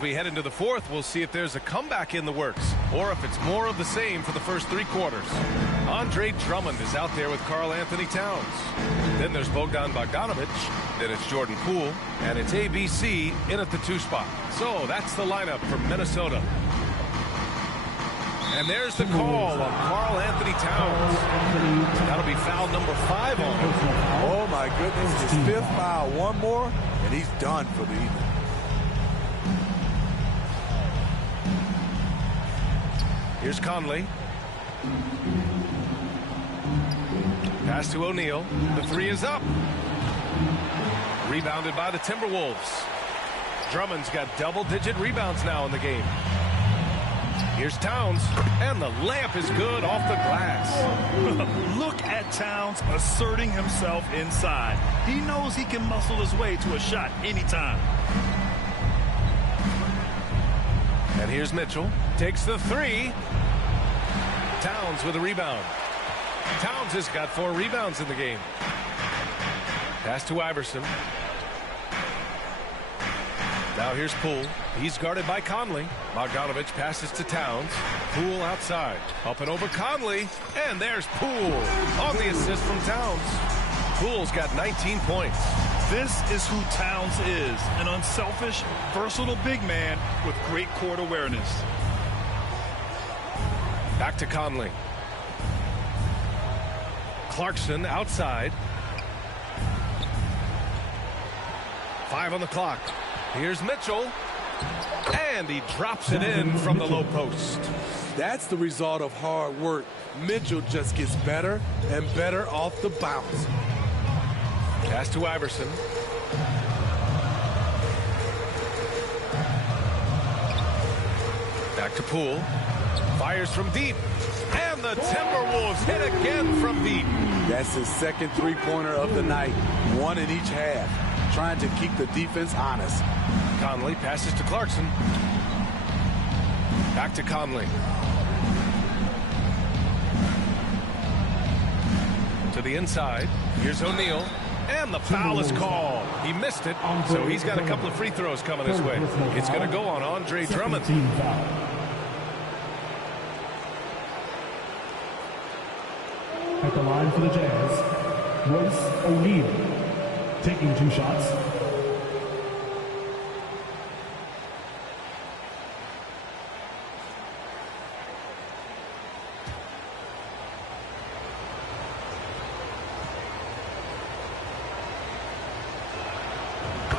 We head into the fourth, we'll see if there's a comeback in the works or if it's more of the same for the first three quarters. Andre Drummond is out there with Karl Anthony Towns. Then there's Bogdan Bogdanovic. Then it's Jordan Poole. And it's ABC in at the 2 spot. So that's the lineup for Minnesota. And there's the call on Karl Anthony Towns. That'll be foul number 5 on him. Oh my goodness, his 5th foul. One more, and he's done for the evening. Here's Conley. Pass to O'Neal. The 3 is up. Rebounded by the Timberwolves. Drummond's got double-digit rebounds now in the game. Here's Towns, and the layup is good off the glass. Look at Towns asserting himself inside. He knows he can muscle his way to a shot anytime. And here's Mitchell. Takes the 3. Towns with a rebound. Towns has got 4 rebounds in the game. Pass to Iverson. Now here's Poole. He's guarded by Conley. Bogdanovic passes to Towns. Poole outside. Up and over Conley. And there's Poole on the assist from Towns. Poole's got 19 points. This is who Towns is. An unselfish, versatile big man with great court awareness. Back to Conley. Clarkson outside. 5 on the clock. Here's Mitchell. And he drops it in from the low post. That's the result of hard work. Mitchell just gets better and better off the bounce. Pass to Iverson. Back to Poole. Fires from deep. And the Timberwolves hit again from deep. That's his 2nd three-pointer of the night. 1 in each half. Trying to keep the defense honest. Conley passes to Clarkson. Back to Conley. To the inside. Here's O'Neal. And the foul is called. He missed it, so he's got a couple of free throws coming his way. It's going to go on Andre Drummond. At the line for the Jazz, Royce O'Neal, taking 2 shots.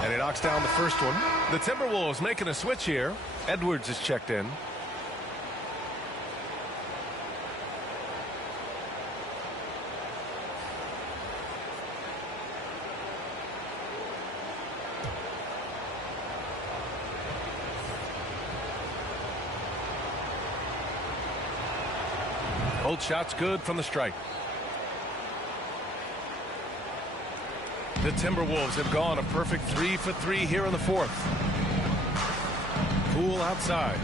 And he knocks down the first one. The Timberwolves making a switch here. Edwards is checked in. Both shots good from the stripe. The Timberwolves have gone a perfect 3 for 3 here in the fourth. Poole outside.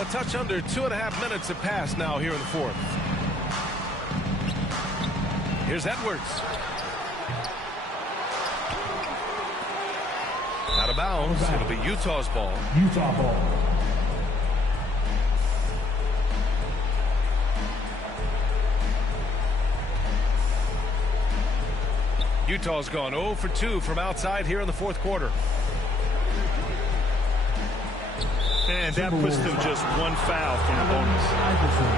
A touch under 2.5 minutes have passed now here in the fourth. Here's Edwards. Out of bounds. It'll be Utah's ball. Utah ball. Utah's gone 0 for 2 from outside here in the fourth quarter. And that puts them just 1 foul from the bonus. Iverson,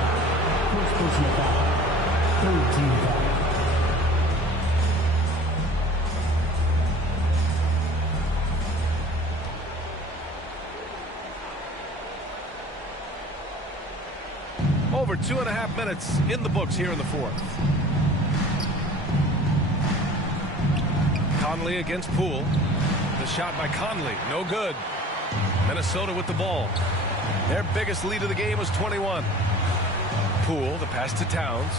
first personal foul, 3rd team foul. Over 2.5 minutes in the books here in the fourth. Conley against Poole. The shot by Conley, no good. Minnesota with the ball. Their biggest lead of the game was 21. Poole, the pass to Towns.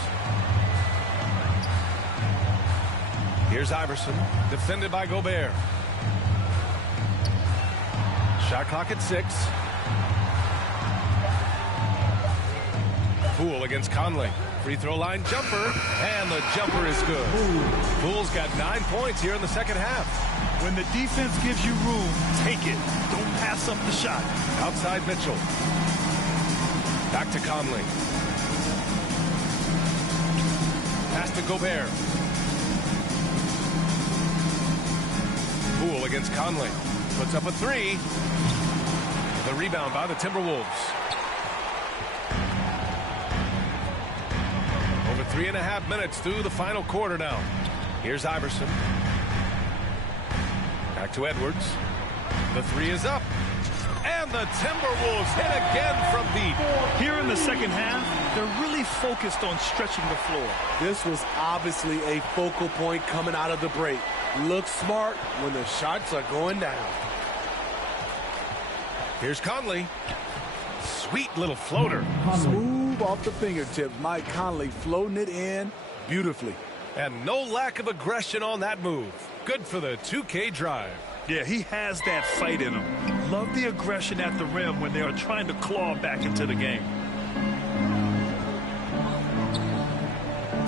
Here's Iverson, defended by Gobert. Shot clock at 6. Poole against Conley. Free throw line jumper, and the jumper is good. Poole's got 9 points here in the second half. When the defense gives you room, take it. Don't pass up the shot. Outside Mitchell. Back to Conley. Pass to Gobert. Poole against Conley. Puts up a three. The rebound by the Timberwolves. Over 3.5 minutes through the final quarter now. Here's Iverson. Back to Edwards. The three is up. And the Timberwolves hit again from deep. Here in the second half, they're really focused on stretching the floor. This was obviously a focal point coming out of the break. Look smart when the shots are going down. Here's Conley. Sweet little floater. Smooth off the fingertips. Mike Conley floating it in beautifully. And no lack of aggression on that move. Good for the 2K drive. Yeah, he has that fight in him. Love the aggression at the rim when they are trying to claw back into the game.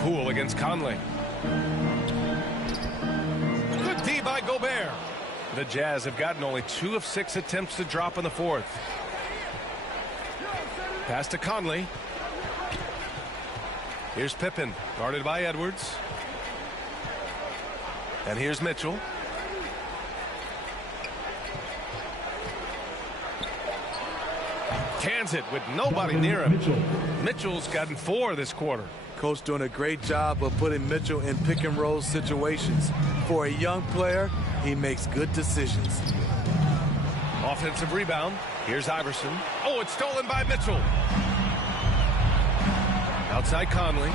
Poole against Conley. Good D by Gobert. The Jazz have gotten only 2 of 6 attempts to drop in the fourth. Pass to Conley. Here's Pippen, guarded by Edwards. And here's Mitchell. Cans it with nobody near him. Mitchell's gotten 4 this quarter. Coach doing a great job of putting Mitchell in pick and roll situations. For a young player, he makes good decisions. Offensive rebound. Here's Iverson. Oh, it's stolen by Mitchell. Outside Conley.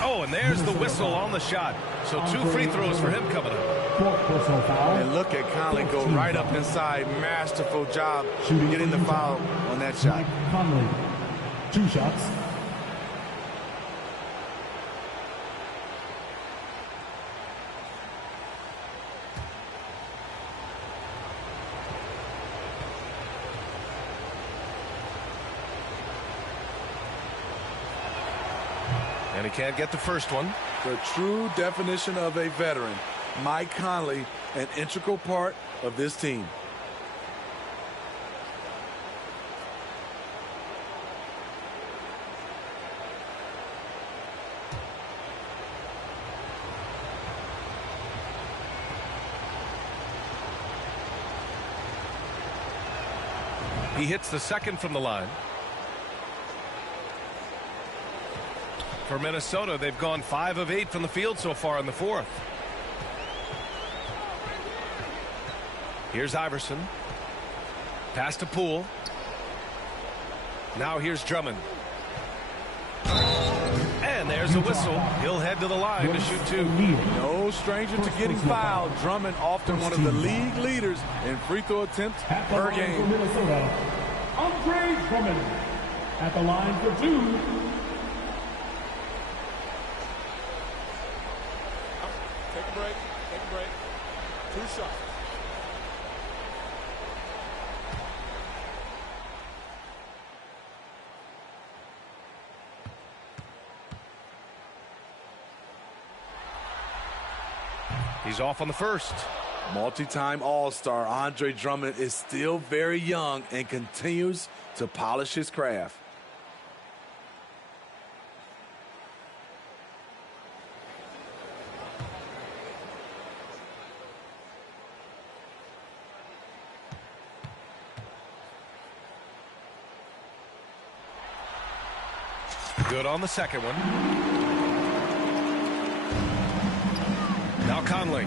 Oh, and there's the whistle on the shot. So 2 free throws for him coming up. And look at Conley go right up inside. Masterful job getting the foul on that shot. Conley, 2 shots. And he can't get the first one. The true definition of a veteran. Mike Conley, an integral part of this team. He hits the second from the line. For Minnesota, they've gone 5 of 8 from the field so far in the fourth. Here's Iverson. Pass to Poole. Now here's Drummond. And there's a whistle. He'll head to the line to shoot 2. No stranger to getting fouled. Drummond often one of the league leaders in free throw attempts per game. Minnesota, Andre Drummond at the line for 2. Take a break. Take a break. 2 shots. He's off on the first. Multi-time All-Star Andre Drummond is still very young and continues to polish his craft. Good on the second one. Now Conley.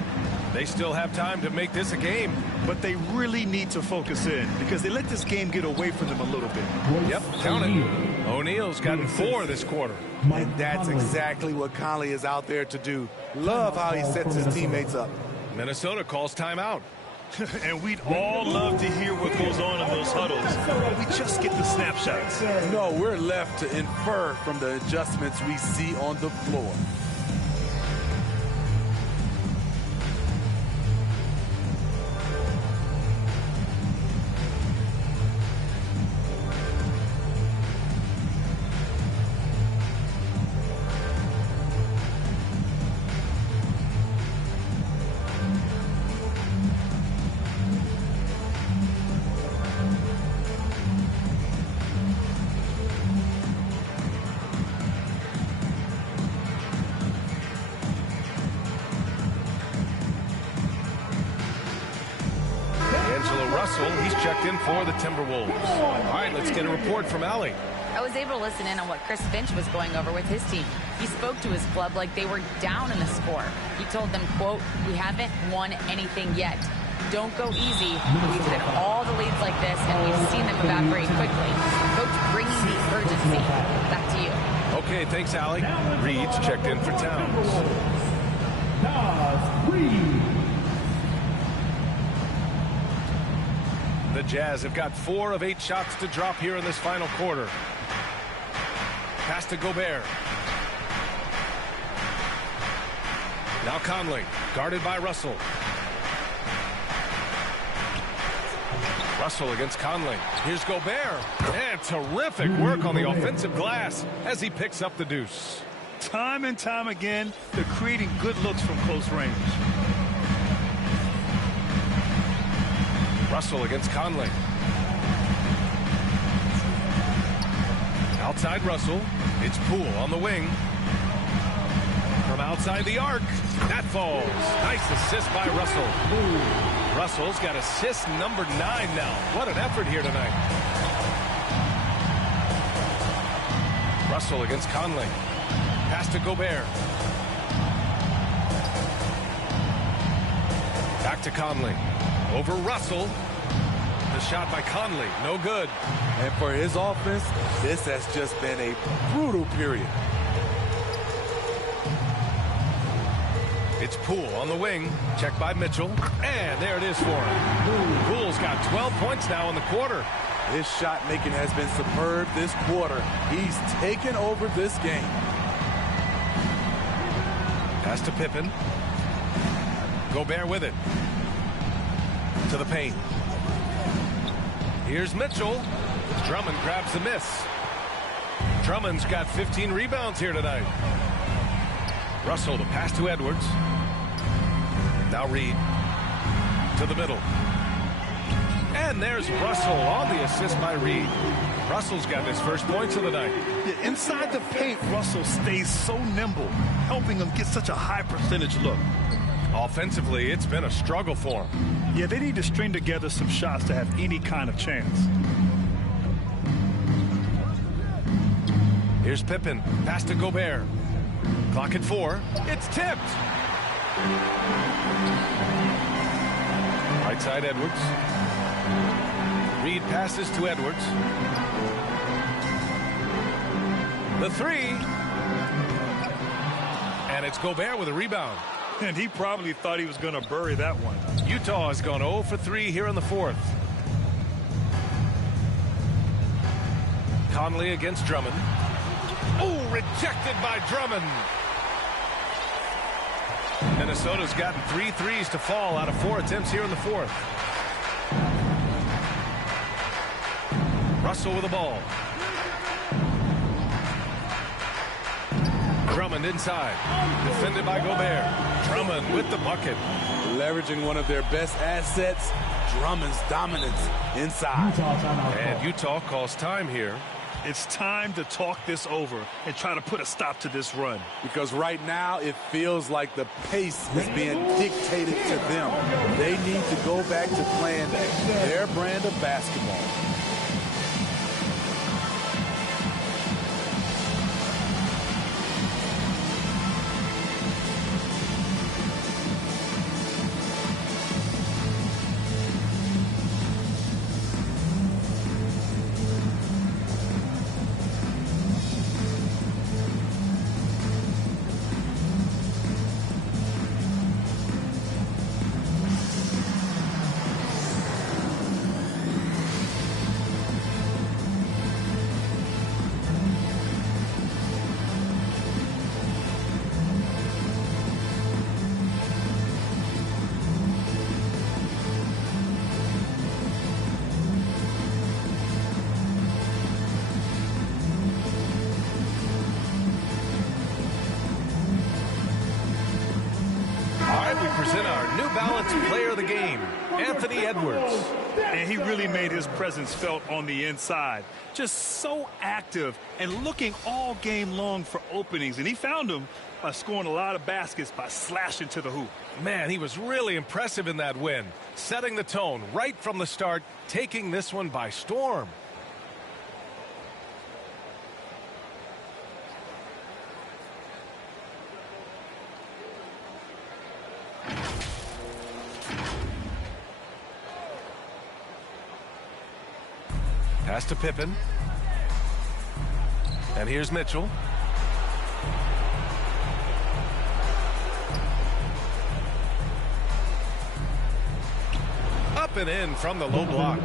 They still have time to make this a game. But they really need to focus in because they let this game get away from them a little bit. Yep, count it. O'Neal's gotten 4 this quarter. And that's exactly what Conley is out there to do. Love how he sets his teammates up. Minnesota calls timeout. And we'd all love to hear what goes on in those huddles. We just get the snapshots. No, we're left to infer from the adjustments we see on the floor. for the Timberwolves. All right, let's get a report from Allie. I was able to listen in on what Chris Finch was going over with his team. He spoke to his club like they were down in the score. He told them, quote, "We haven't won anything yet. Don't go easy. We've had all the leads like this, and we've seen them evaporate quickly." Coach bringing the urgency. Back to you. Okay, thanks, Allie. Reed's checked in for Towns. The Jazz have got 4 of 8 shots to drop here in this final quarter. Pass to Gobert. Now Conley, guarded by Russell. Russell against Conley. Here's Gobert. And terrific work on the offensive glass as he picks up the deuce. Time and time again, they're creating good looks from close range. Russell against Conley. Outside Russell. It's Poole on the wing. From outside the arc. That falls. Nice assist by Russell. Russell's got assist number 9 now. What an effort here tonight. Russell against Conley. Pass to Gobert. Back to Conley. Over Russell. The shot by Conley. No good. And for his offense, this has just been a brutal period. It's Poole on the wing. Checked by Mitchell. And there it is for him. Poole's got 12 points now in the quarter. His shot making has been superb this quarter. He's taken over this game. Pass to Pippen. Gobert with it. To the paint. Here's Mitchell. Drummond grabs the miss. Drummond's got 15 rebounds here tonight. Russell, the pass to Edwards. Now Reed. To the middle. And there's Russell on the assist by Reed. Russell's got his first points of the night. Yeah, inside the paint, Russell stays so nimble, helping them get such a high percentage look. Offensively, it's been a struggle for him. Yeah, they need to string together some shots to have any kind of chance. Here's Pippen. Pass to Gobert. Clock at 4. It's tipped. Right side Edwards. Reed passes to Edwards. The 3. And it's Gobert with a rebound. And he probably thought he was going to bury that one. Utah has gone 0 for 3 here in the 4th. Conley against Drummond. Oh, rejected by Drummond. Minnesota's gotten 3 threes to fall out of 4 attempts here in the 4th. Russell with the ball. Drummond inside. Defended by Gobert. Drummond with the bucket. Leveraging one of their best assets, Drummond's dominance inside. And Utah calls time here. It's time to talk this over and try to put a stop to this run. Because right now it feels like the pace is being dictated to them. They need to go back to playing their brand of basketball. Present our New Balance Player of the Game, Anthony Edwards. And he really made his presence felt on the inside. Just so active and looking all game long for openings. And he found them by scoring a lot of baskets by slashing to the hoop. Man, he was really impressive in that win. Setting the tone right from the start, taking this one by storm. Pass to Pippen. And here's Mitchell. Up and in from the low block.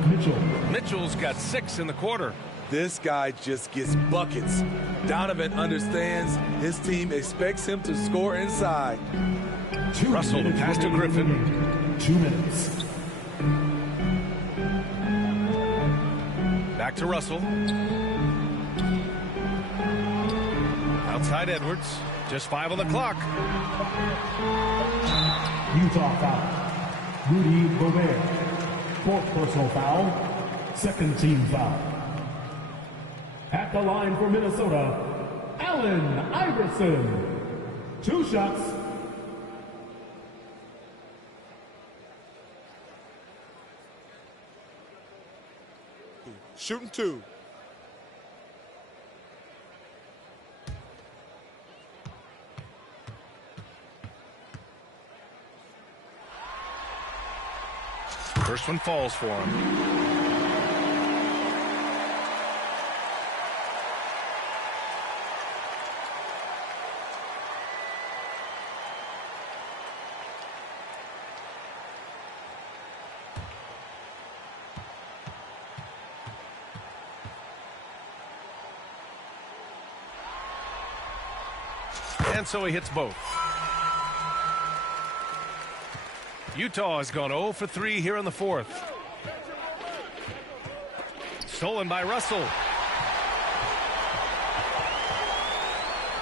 Mitchell's got 6 in the quarter. This guy just gets buckets. Donovan understands his team expects him to score inside. Russell to pass to Griffin. 2 minutes. Back to Russell. Outside Edwards. Just 5 on the clock. Utah foul. Rudy Gobert. 4th personal foul. 2nd team foul. At the line for Minnesota, Allen Iverson. 2 shots. Shooting 2. First one falls for him. And so he hits both. Utah has gone 0 for 3 here in the 4th. Stolen by Russell.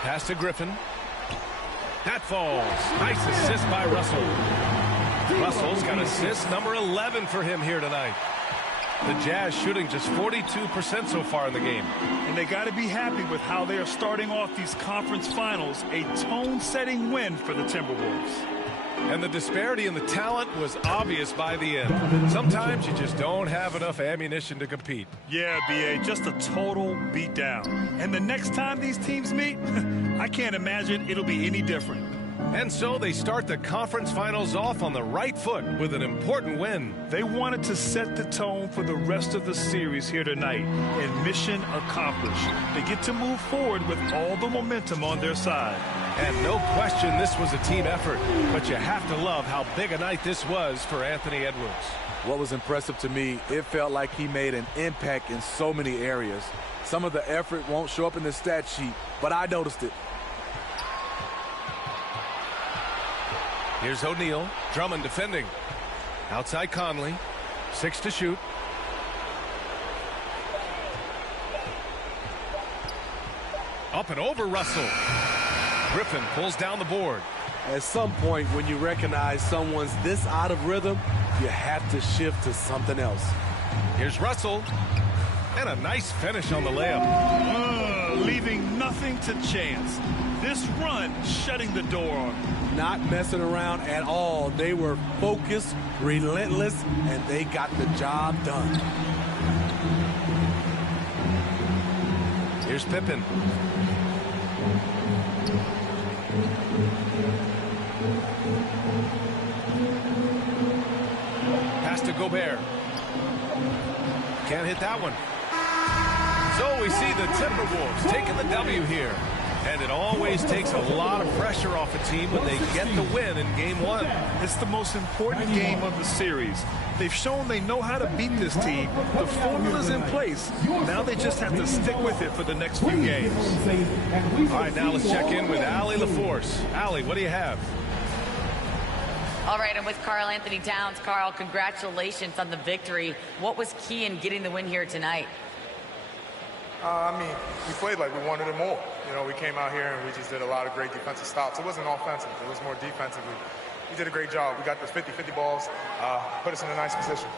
Pass to Griffin. That falls. Nice assist by Russell. Russell's got assist number 11 for him here tonight. The Jazz shooting just 42% so far in the game. And they got to be happy with how they are starting off these conference finals. A tone-setting win for the Timberwolves. And the disparity in the talent was obvious by the end. Sometimes you just don't have enough ammunition to compete. Yeah, B.A., just a total beatdown. And the next time these teams meet, I can't imagine it'll be any different. And so they start the conference finals off on the right foot with an important win. They wanted to set the tone for the rest of the series here tonight, and mission accomplished. They get to move forward with all the momentum on their side. And no question this was a team effort, but you have to love how big a night this was for Anthony Edwards. What was impressive to me, it felt like he made an impact in so many areas. Some of the effort won't show up in the stat sheet, but I noticed it. Here's O'Neal. Drummond defending. Outside Conley. 6 to shoot. Up and over Russell. Griffin pulls down the board. At some point, when you recognize someone's this out of rhythm, you have to shift to something else. Here's Russell. And a nice finish on the layup. Leaving nothing to chance. This run shutting the door on him. Not messing around at all. They were focused, relentless, and they got the job done. Here's Pippen. Pass to Gobert. Can't hit that one. So we see the Timberwolves taking the W here. And it always takes a lot of pressure off a team when they get the win in Game 1. It's the most important game of the series. They've shown they know how to beat this team. The formula's in place. Now they just have to stick with it for the next few games. All right, now let's check in with Allie LaForce. Allie, what do you have? All right, I'm with Karl Anthony Towns. Karl, congratulations on the victory. What was key in getting the win here tonight? We played like we wanted it more. You know, we came out here and we just did a lot of great defensive stops. It wasn't offensive. It was more defensively. We did a great job. We got the 50-50 balls, put us in a nice position.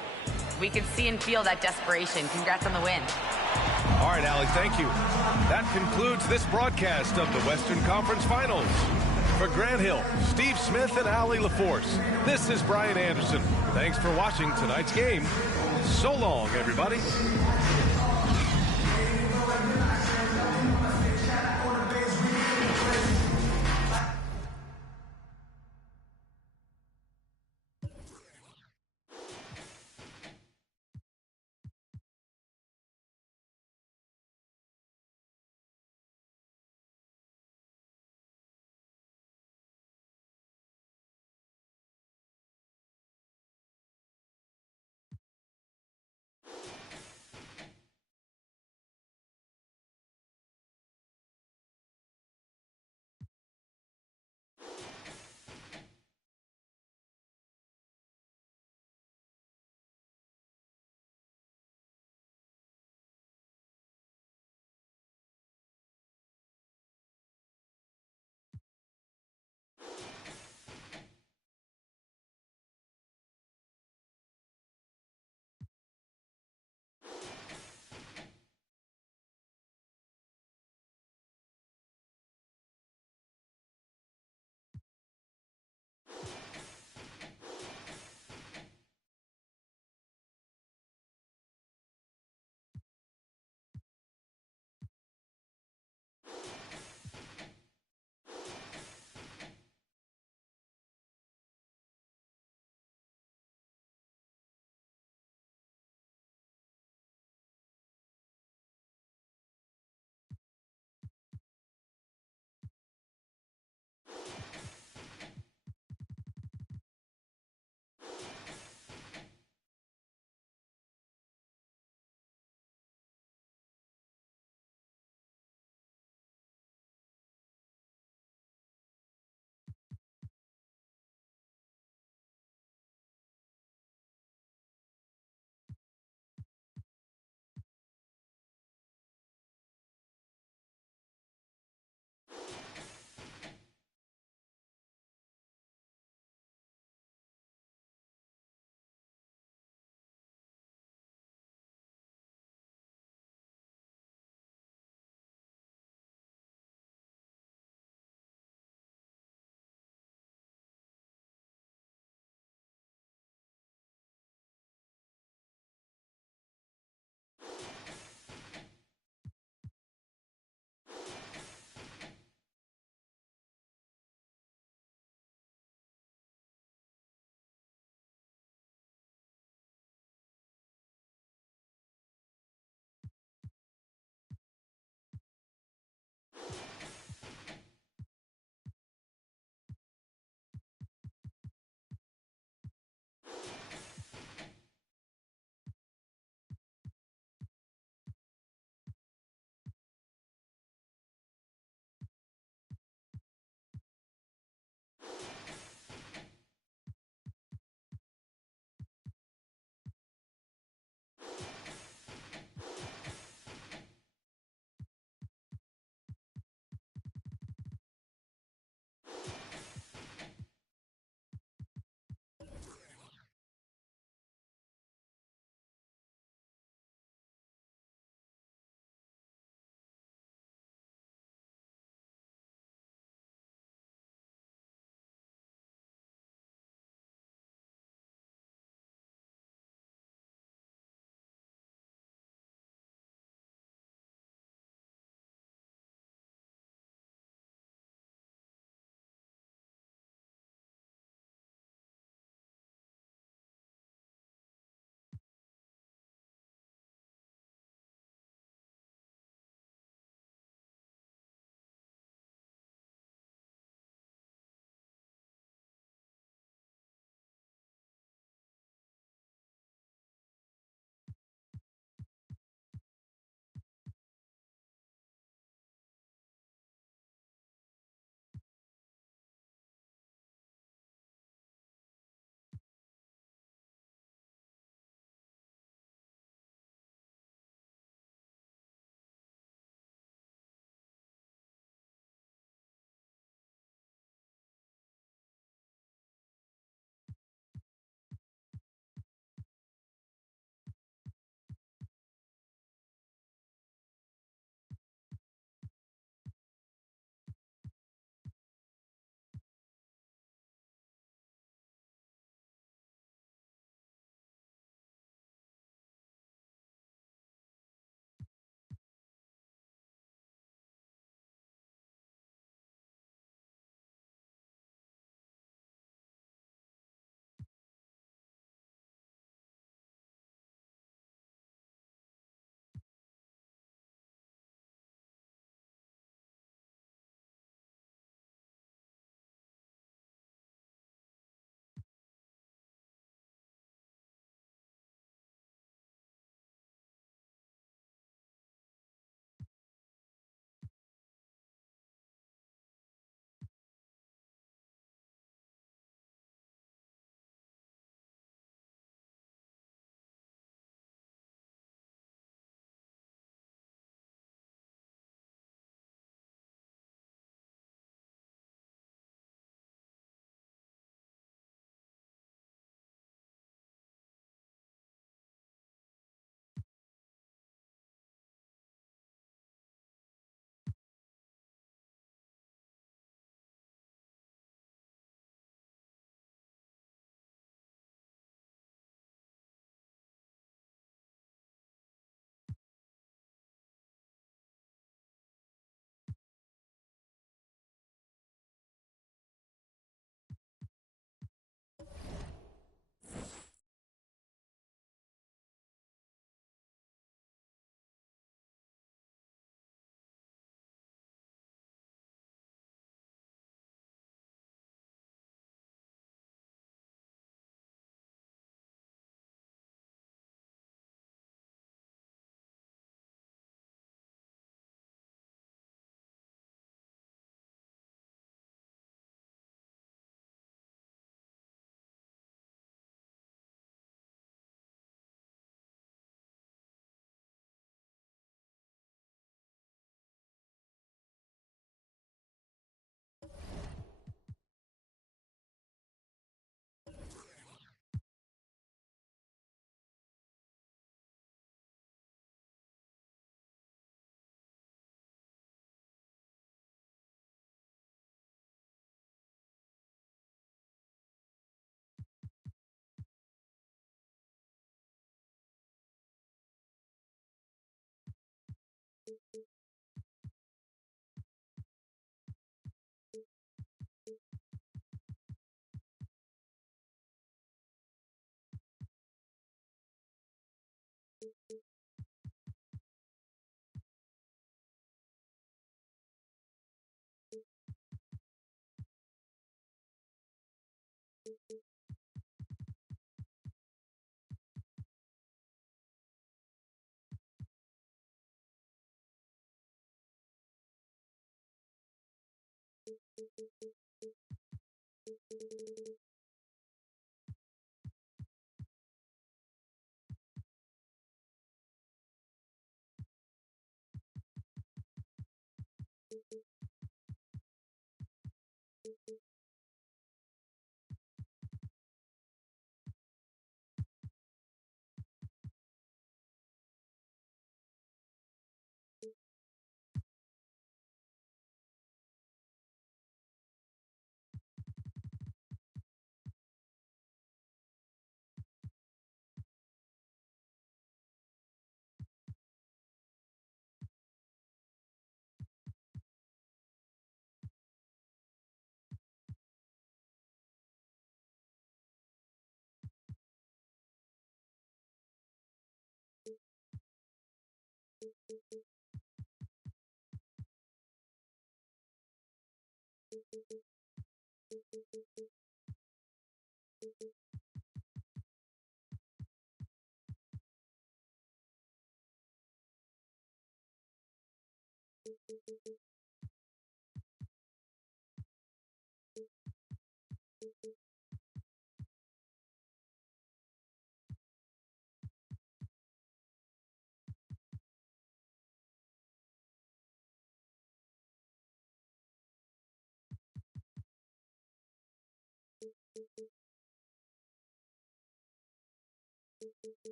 We could see and feel that desperation. Congrats on the win. All right, Allie, thank you. That concludes this broadcast of the Western Conference Finals. For Grant Hill, Steve Smith, and Allie LaForce, this is Brian Anderson. Thanks for watching tonight's game. So long, everybody.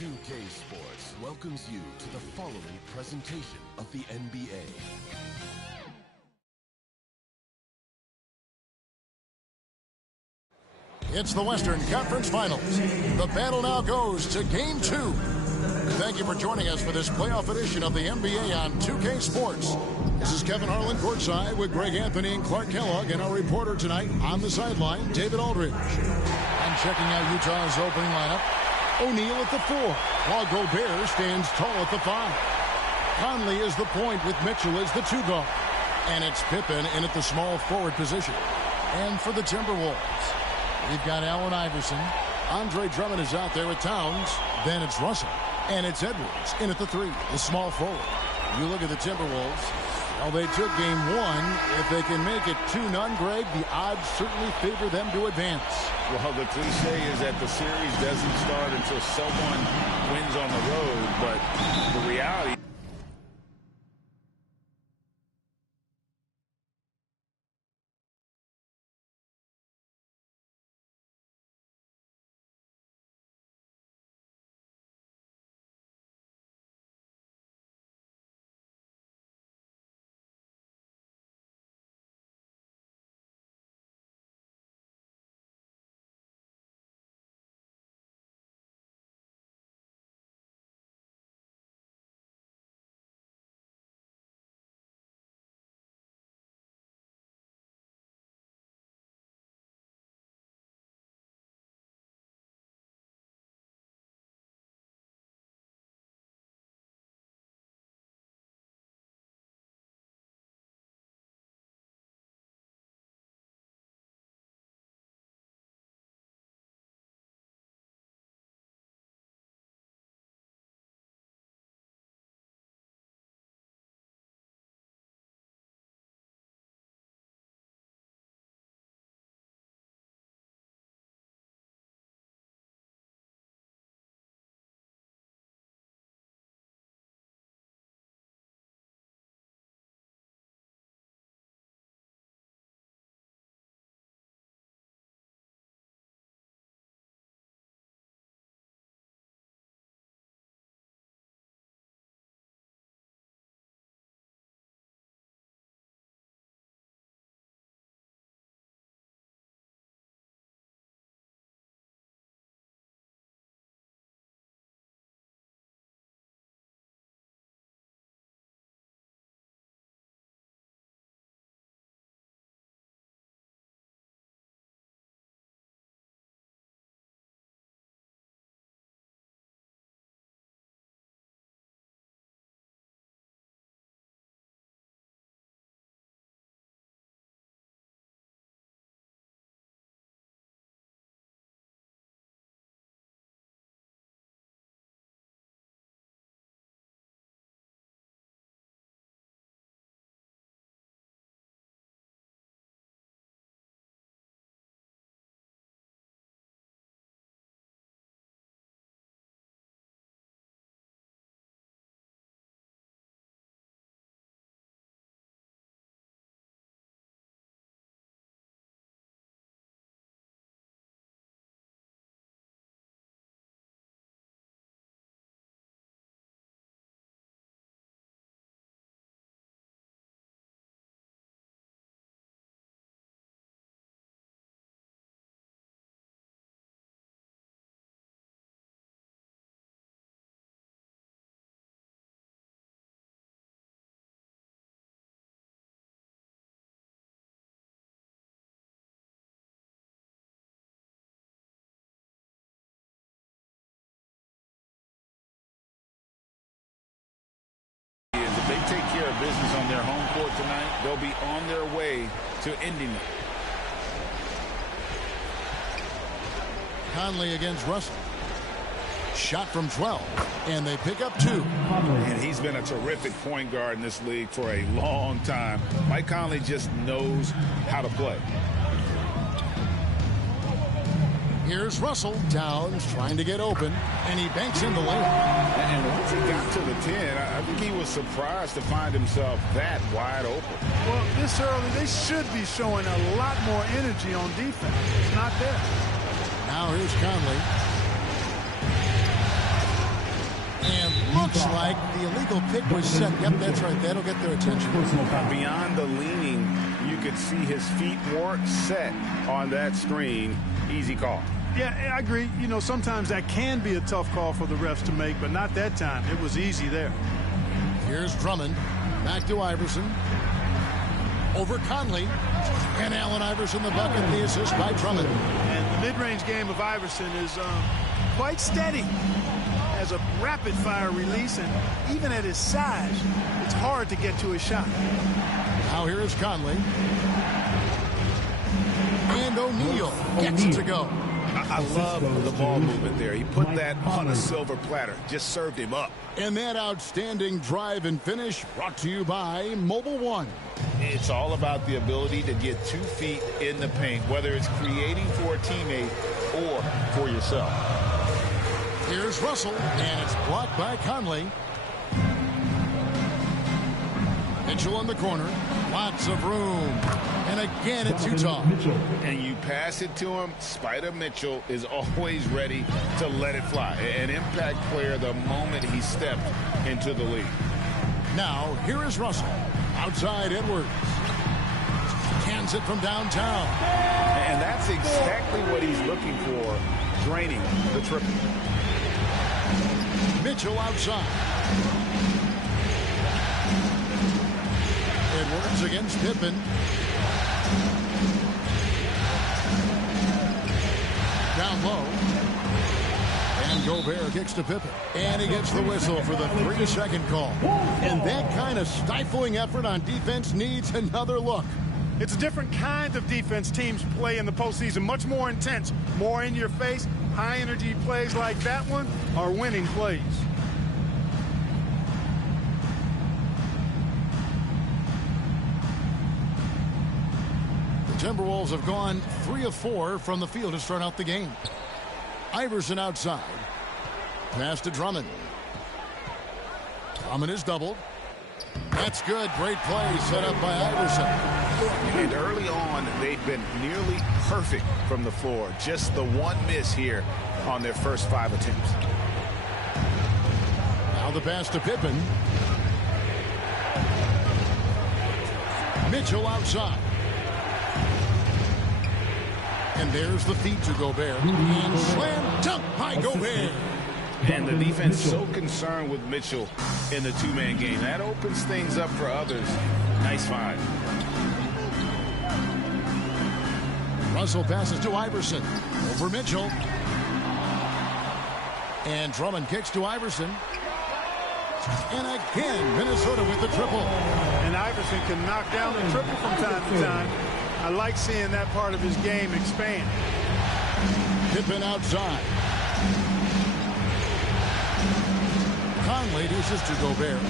2K Sports welcomes you to the following presentation of the NBA. It's the Western Conference Finals. The battle now goes to Game 2. Thank you for joining us for this playoff edition of the NBA on 2K Sports. This is Kevin Harlan courtside with Greg Anthony and Clark Kellogg, and our reporter tonight on the sideline, David Aldridge. And checking out Utah's opening lineup, O'Neal at the 4, while Gobert stands tall at the 5. Conley is the point with Mitchell as the 2 guard. And it's Pippen in at the small forward position. And for the Timberwolves, we've got Allen Iverson. Andre Drummond is out there with Towns. Then it's Russell. And it's Edwards in at the 3, the small forward. You look at the Timberwolves. Well, they took game 1. If they can make it 2-0, Greg, the odds certainly favor them to advance. Well, the cliche is that the series doesn't start until someone wins on the road, but the reality care of business on their home court tonight, they'll be on their way to ending it. Conley against Russell. Shot from 12, and they pick up 2. And he's been a terrific point guard in this league for a long time. Mike Conley just knows how to play. Here's Russell. Towns trying to get open, and he banks in the layup. And once he got to the 10, I think he was surprised to find himself that wide open. Well, this early, they should be showing a lot more energy on defense. It's not there. Now here's Conley. And looks like the illegal pick was set. Yep, that's right. That'll get their attention. Beyond the leaning, you could see his feet weren't set on that screen. Easy call. Yeah, I agree. You know, sometimes that can be a tough call for the refs to make, but not that time. It was easy there. Here's Drummond. Back to Iverson. Over Conley. And Allen Iverson the bucket. The assist by Drummond. And the mid-range game of Iverson is quite steady. Has a rapid-fire release, and even at his size, it's hard to get to his shot. Now here is Conley. And O'Neal gets it to go. I love the ball movement there. He put that on a silver platter. Just served him up. And that outstanding drive and finish brought to you by Mobile One. It's all about the ability to get 2 feet in the paint, whether it's creating for a teammate or for yourself. Here's Russell, and it's blocked by Conley. Mitchell in the corner. Lots of room. And again, it's Utah. And you pass it to him. Spider Mitchell is always ready to let it fly. An impact player the moment he stepped into the league. Now, here is Russell. Outside Edwards. Cans it from downtown. And that's exactly what he's looking for, draining the triple. Mitchell outside. Edwards against Pippen. Down low. And Gobert kicks to Pippen. And he gets the whistle for the 3-second call. And that kind of stifling effort on defense needs another look. It's a different kind of defense teams play in the postseason. Much more intense, more in your face. High-energy plays like that one are winning plays. The Timberwolves have gone 3 of 4 from the field to start out the game. Iverson outside. Pass to Drummond. Drummond is doubled. That's good. Great play set up by Iverson. And early on, they'd been nearly perfect from the floor. Just the one miss here on their first 5 attempts. Now the pass to Pippen. Mitchell outside. And there's the feed to Gobert. And slam dunk by Gobert. And the defense so concerned with Mitchell in the 2-man game. That opens things up for others. Nice find. Russell passes to Iverson. Over Mitchell. And Drummond kicks to Iverson. And again, Minnesota with the triple. And Iverson can knock down the triple from time to time. I like seeing that part of his game expand. Pippen outside. Conley dishes to Gobert.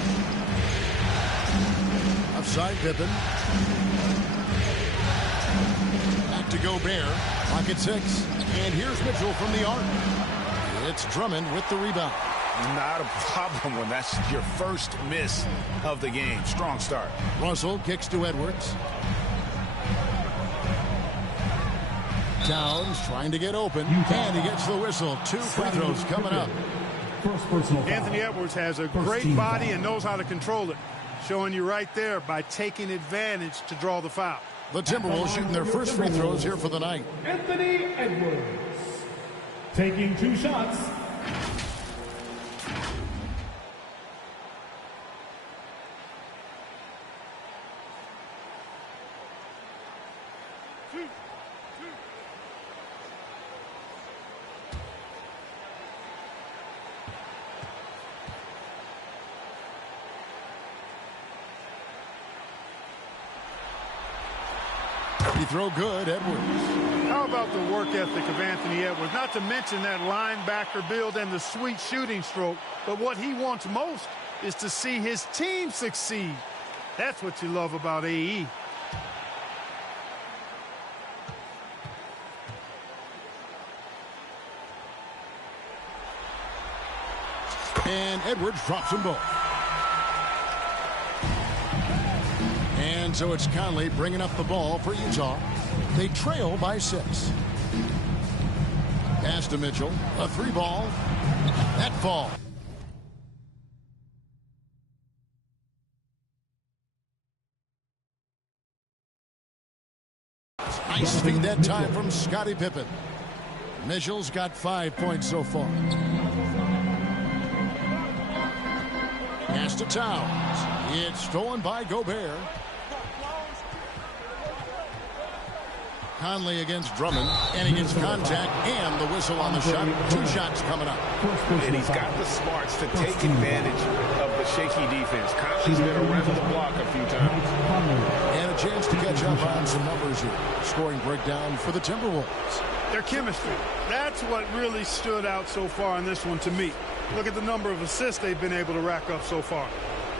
Outside Pippen. Back to Gobert. Pocket 6. And here's Mitchell from the arc. It's Drummond with the rebound. Not a problem when that's your first miss of the game. Strong start. Russell kicks to Edwards. Towns trying to get open. And he gets the whistle. 2 free throws coming up. Anthony Edwards has a great body and knows how to control it. Showing you right there by taking advantage to draw the foul. The Timberwolves shooting their first free throws here for the night. Anthony Edwards taking 2 shots. throw good, Edwards. How about the work ethic of Anthony Edwards? Not to mention that linebacker build and the sweet shooting stroke. But what he wants most is to see his team succeed. That's what you love about AE. And Edwards drops them both. And so it's Conley bringing up the ball for Utah. They trail by 6. Pass to Mitchell. A 3-ball. That fall. Nice feed that time from Scottie Pippen. Mitchell's got 5 points so far. Pass to Towns. It's stolen by Gobert. Conley against Drummond, and he gets contact and the whistle on the shot. 2 shots coming up. And he's got the smarts to take advantage of the shaky defense. Conley's been around the block a few times. And a chance to catch up on some numbers here. Scoring breakdown for the Timberwolves. Their chemistry. That's what really stood out so far in this one to me. Look at the number of assists they've been able to rack up so far.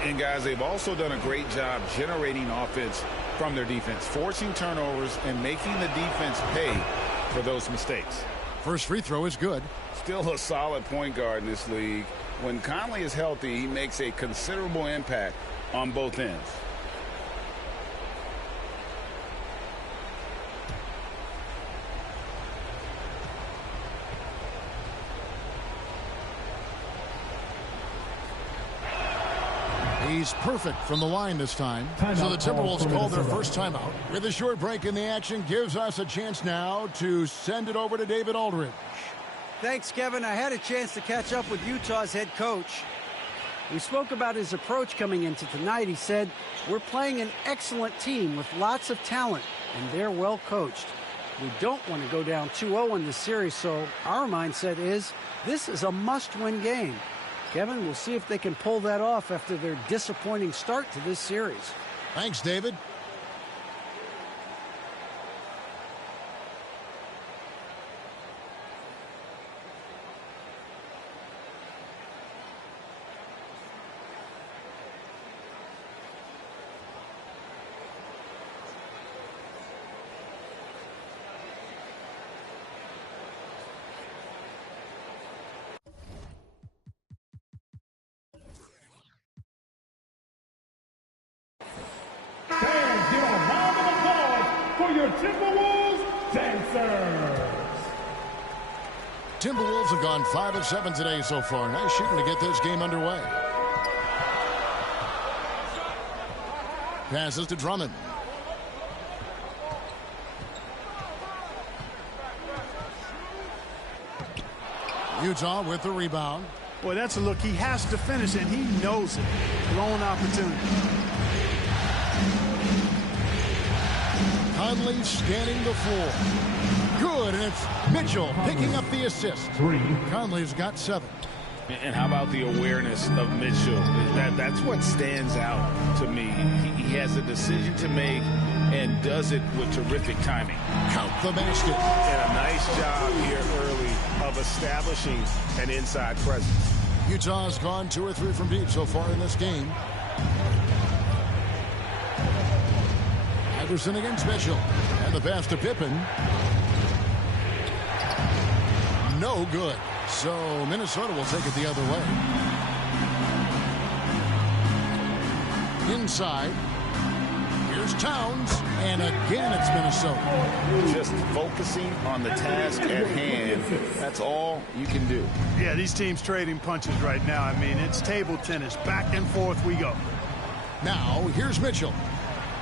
And, guys, they've also done a great job generating offense from their defense, forcing turnovers and making the defense pay for those mistakes. First free throw is good. Still a solid point guard in this league. When Conley is healthy, he makes a considerable impact on both ends. He's perfect from the line this time. So the Timberwolves called their first timeout. With a short break in the action, gives us a chance now to send it over to David Aldridge. Thanks, Kevin. I had a chance to catch up with Utah's head coach. We spoke about his approach coming into tonight. He said, we're playing an excellent team with lots of talent, and they're well coached. We don't want to go down 2-0 in this series, so our mindset is this is a must-win game. Kevin, we'll see if they can pull that off after their disappointing start to this series. Thanks, David. Timberwolves dancers. Timberwolves have gone 5 of 7 today so far. Nice shooting to get this game underway. Passes to Drummond. Utah with the rebound. Boy, that's a look he has to finish, and he knows it. Lone opportunity. Conley scanning the floor. Good, and it's Mitchell picking up the assist. Conley's got 7. And how about the awareness of Mitchell? That's what stands out to me. He has a decision to make and does it with terrific timing. Count the basket. And a nice job here early of establishing an inside presence. Utah's gone 2 or 3 from deep so far in this game. Iverson against Mitchell. And the pass to Pippen. No good. So Minnesota will take it the other way. Inside. Here's Towns. And again it's Minnesota. Just focusing on the task at hand. That's all you can do. Yeah, these teams trading punches right now. I mean, it's table tennis. Back and forth we go. Now, here's Mitchell.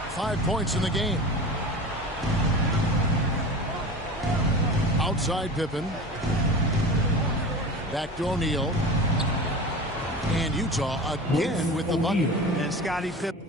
5 points in the game. Outside Pippen. Back to O'Neal. And Utah again with the bucket. And Scottie Pippen.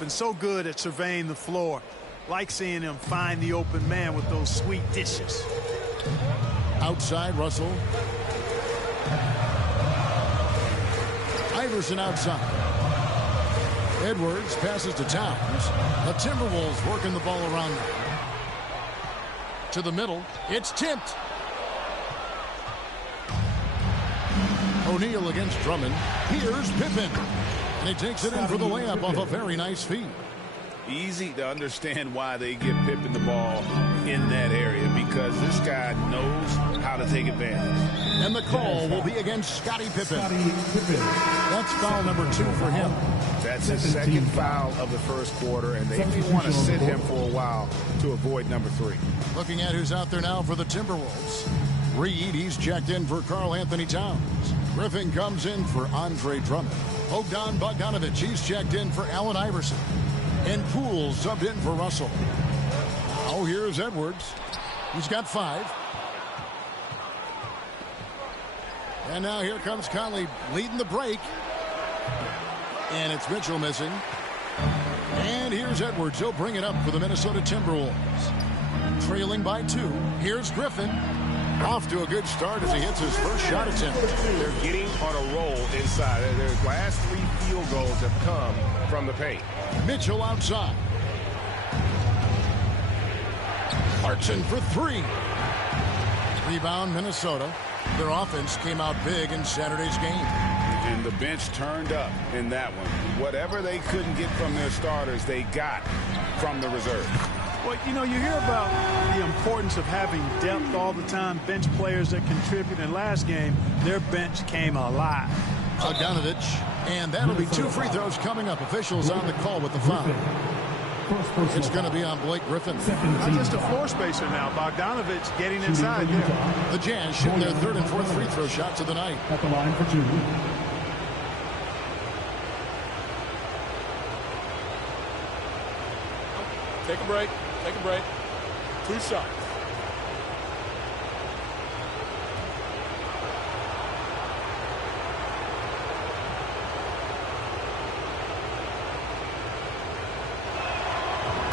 And so good at surveying the floor. Like seeing him find the open man with those sweet dishes. Outside, Russell. Iverson outside. Edwards passes to Towns. The Timberwolves working the ball around them. To the middle. It's tipped. O'Neal against Drummond. Here's Pippen. And he takes it in for the layup off a very nice feed. Easy to understand why they give Pippen the ball in that area, because this guy knows how to take advantage. And the call will be against Scottie Pippen. That's foul number 2 for him. That's his second foul of the first quarter, and they may want to sit him for a while to avoid number 3. Looking at who's out there now for the Timberwolves. Reed, he's checked in for Karl Anthony Towns. Griffin comes in for Andre Drummond. Bogdan Bogdanovic, he's checked in for Allen Iverson. And Poole subbed in for Russell. Oh, here's Edwards. He's got 5. And now here comes Conley leading the break. And it's Mitchell missing. And here's Edwards. He'll bring it up for the Minnesota Timberwolves. Trailing by 2. Here's Griffin. Off to a good start as he hits his first shot attempt. They're getting on a roll inside. Their last 3 field goals have come from the paint. Mitchell outside. Clarkson for 3. Rebound, Minnesota. Their offense came out big in Saturday's game. And the bench turned up in that one. Whatever they couldn't get from their starters, they got from the reserve. Well, you know, you hear about the importance of having depth all the time, bench players that contribute. In last game, their bench came alive. Bogdanovic, and that'll be 2 free throws coming up. Officials on the call with the foul. It's going to be on Blake Griffin. Not just a floor spacer now. Bogdanovic getting inside there. The Jazz shooting their 3rd and 4th free throw shots of the night. At the line for 2. Take a break. Take a break. 2 shots.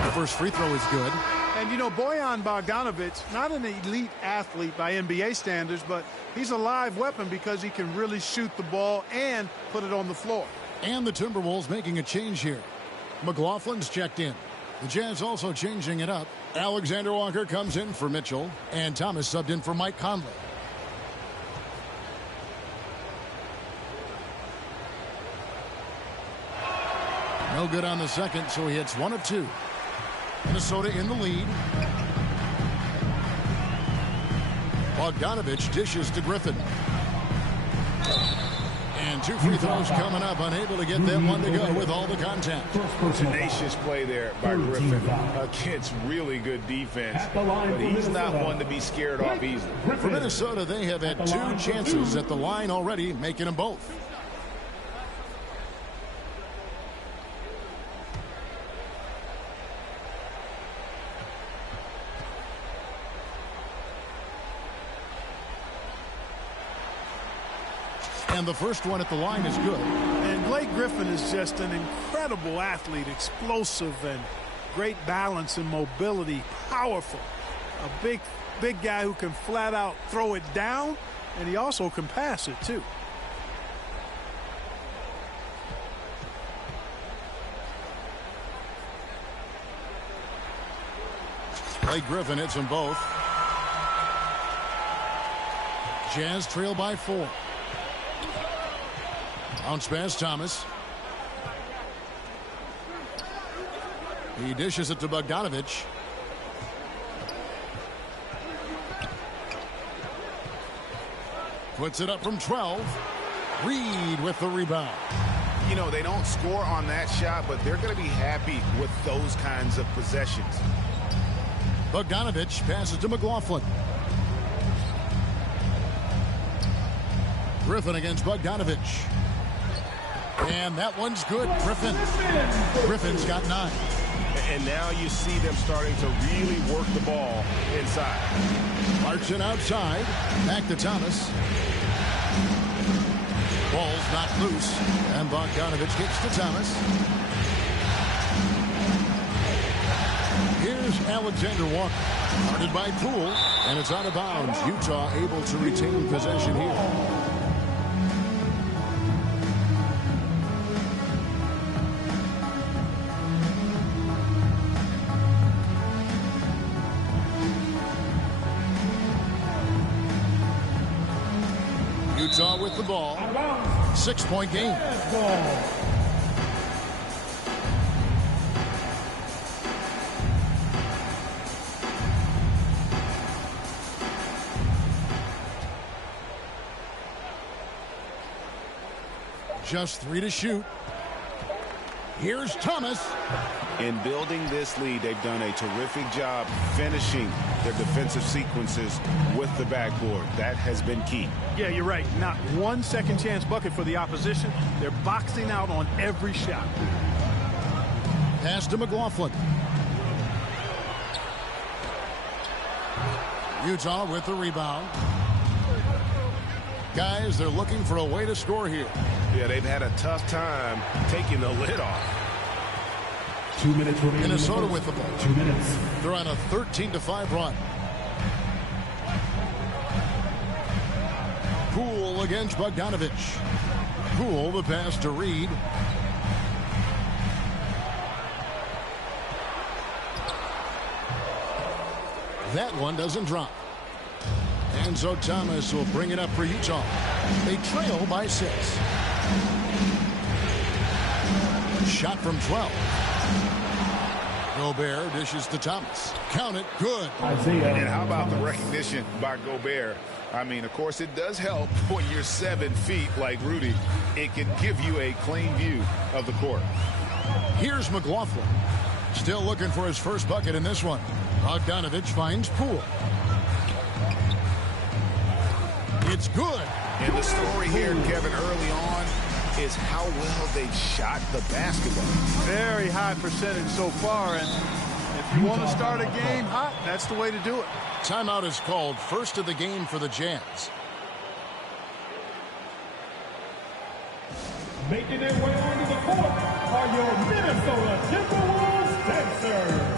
The first free throw is good. And, you know, Bojan Bogdanovic, not an elite athlete by NBA standards, but he's a live weapon because he can really shoot the ball and put it on the floor. And the Timberwolves making a change here. McLaughlin's checked in. The Jazz also changing it up. Alexander Walker comes in for Mitchell, and Thomas subbed in for Mike Conley. No good on the second, so he hits 1 of 2. Minnesota in the lead. Bogdanovic dishes to Griffin. And 2 free throws coming up, unable to get that one to go with all the contact. Tenacious play there by Griffin against really good defense, but he's not one to be scared off easily. For Minnesota, they have had 2 chances at the line already, making them both. And the first one at the line is good. And Blake Griffin is just an incredible athlete, explosive and great balance and mobility, powerful. A big guy who can flat out throw it down, and he also can pass it too. Blake Griffin hits them both. Jazz trail by 4. Bounce pass, Thomas. He dishes it to Bogdanovic. Puts it up from 12. Reed with the rebound. You know, they don't score on that shot, but they're going to be happy with those kinds of possessions. Bogdanovic passes to McLaughlin. Griffin against Bogdanovic. And that one's good. Griffin's got 9. And now you see them starting to really work the ball inside. Clarkson outside. Back to Thomas. Ball's not loose. And Bogdanovic kicks to Thomas. Here's Alexander Walker. Guarded by Poole, and it's out of bounds. Utah able to retain possession here. Utah with the ball. 6-point game. Just 3 to shoot. Here's Thomas. In building this lead, they've done a terrific job finishing their defensive sequences with the backboard. That has been key. Yeah, you're right. Not one second chance bucket for the opposition. They're boxing out on every shot. Pass to McLaughlin. Utah with the rebound. Guys, they're looking for a way to score here. Yeah, they've had a tough time taking the lid off. 2 minutes remaining. Minnesota with the ball. 2 minutes. They're on a 13-5 run. Poole against Bogdanovich. Poole the pass to Reed. That one doesn't drop. And so Thomas will bring it up for Utah. They trail by 6. Shot from 12. Gobert dishes to Thomas. Count it. Good. And how about the recognition by Gobert? I mean, of course, it does help when you're 7 feet like Rudy. It can give you a clean view of the court. Here's McLaughlin. Still looking for his first bucket in this one. Bogdanovich finds Poole. It's good. And the story here, Kevin, early on is how well they've shot the basketball. Very high percentage so far, and if you want to start a game hot, that's the way to do it. Timeout is called. First of the game for the Jazz. Making their way onto the court are your Minnesota Timberwolves dancers.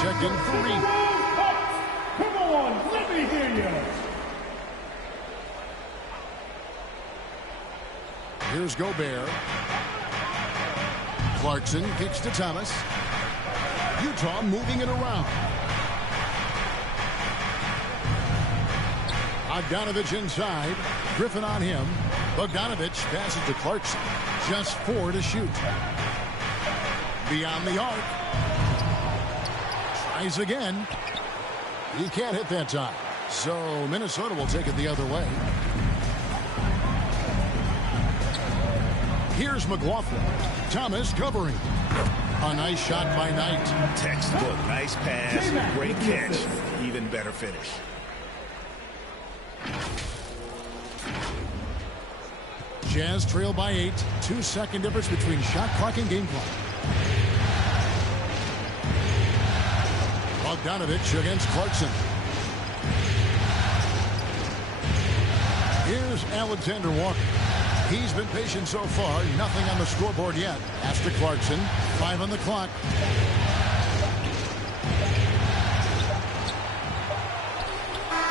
Checking 3. Come on, let me hear you. Here's Gobert. Clarkson kicks to Thomas. Utah moving it around. Bogdanovich inside. Griffin on him. Bogdanovich passes to Clarkson. Just 4 to shoot. Beyond the arc. Tries again. He can't hit that time. So Minnesota will take it the other way. Here's McLaughlin. Thomas covering. A nice shot by Knight. Textbook. Nice pass. Great catch. Even better finish. Jazz trail by 8. 2-second difference between shot clock and game clock. Bogdanovich against Clarkson. Here's Alexander Walker. He's been patient so far. Nothing on the scoreboard yet. Pass to Clarkson. 5 on the clock.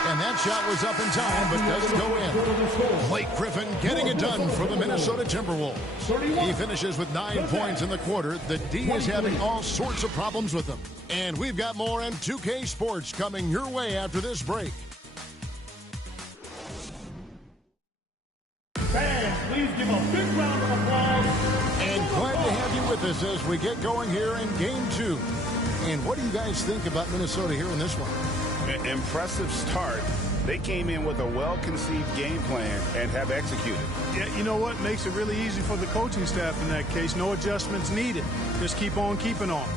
And that shot was up in time, but doesn't go in. Blake Griffin getting it done for the Minnesota Timberwolves. He finishes with 9 points in the quarter. The D is having all sorts of problems with them. And we've got more on 2K Sports coming your way after this break. please give a big round of applause. And glad to have you with us as we get going here in Game 2. And what do you guys think about Minnesota here in this one? Impressive start. They came in with a well-conceived game plan and have executed. Yeah, you know what? Makes it really easy for the coaching staff in that case. No adjustments needed. Just keep on keeping on.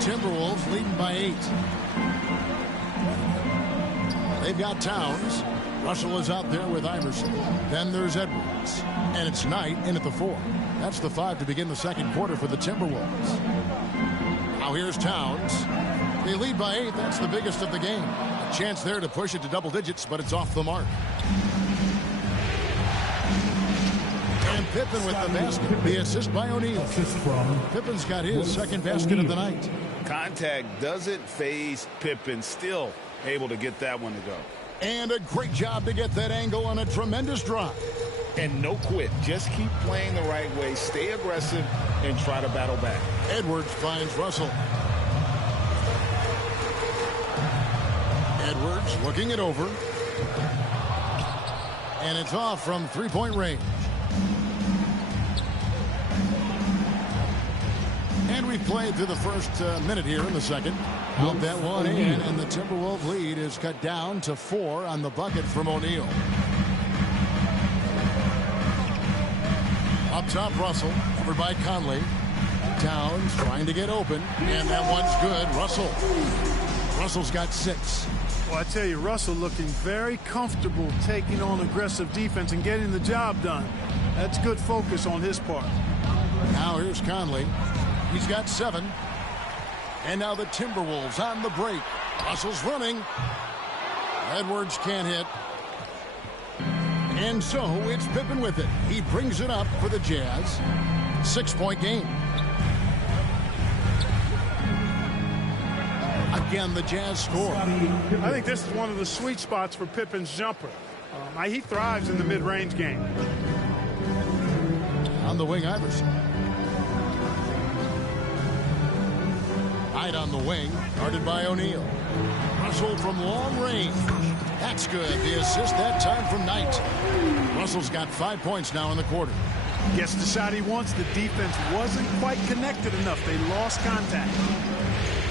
Timberwolves leading by 8. They've got Towns. Russell is out there with Iverson. Then there's Edwards. And it's Knight in at the 4. That's the 5 to begin the second quarter for the Timberwolves. Now here's Towns. They lead by 8. That's the biggest of the game. A chance there to push it to double digits, but it's off the mark. And Pippen with the basket. The assist by O'Neal. Pippen's got his second basket of the night. Contact doesn't phase Pippen. Still able to get that one to go. And a great job to get that angle on a tremendous drive. And no quit. Just keep playing the right way. Stay aggressive and try to battle back. Edwards finds Russell. Edwards looking it over. And it's off from three-point range. And we've played through the first minute here in the second. Out that one in, and the Timberwolves lead is cut down to 4 on the bucket from O'Neal. Up top, Russell, covered by Conley. Towns trying to get open, and that one's good. Russell's got 6. Well, I tell you, Russell looking very comfortable taking on aggressive defense and getting the job done. That's good focus on his part. Now here's Conley. He's got 7. And now the Timberwolves on the break. Russell's running. Edwards can't hit. And so it's Pippen with it. He brings it up for the Jazz. 6-point game. Again, the Jazz score. I think this is one of the sweet spots for Pippen's jumper. He thrives in the mid-range game. On the wing, Iverson. Knight on the wing, guarded by O'Neal. Russell from long range. That's good. The assist that time from Knight. Russell's got 5 points now in the quarter. Gets the shot he wants. The defense wasn't quite connected enough. They lost contact.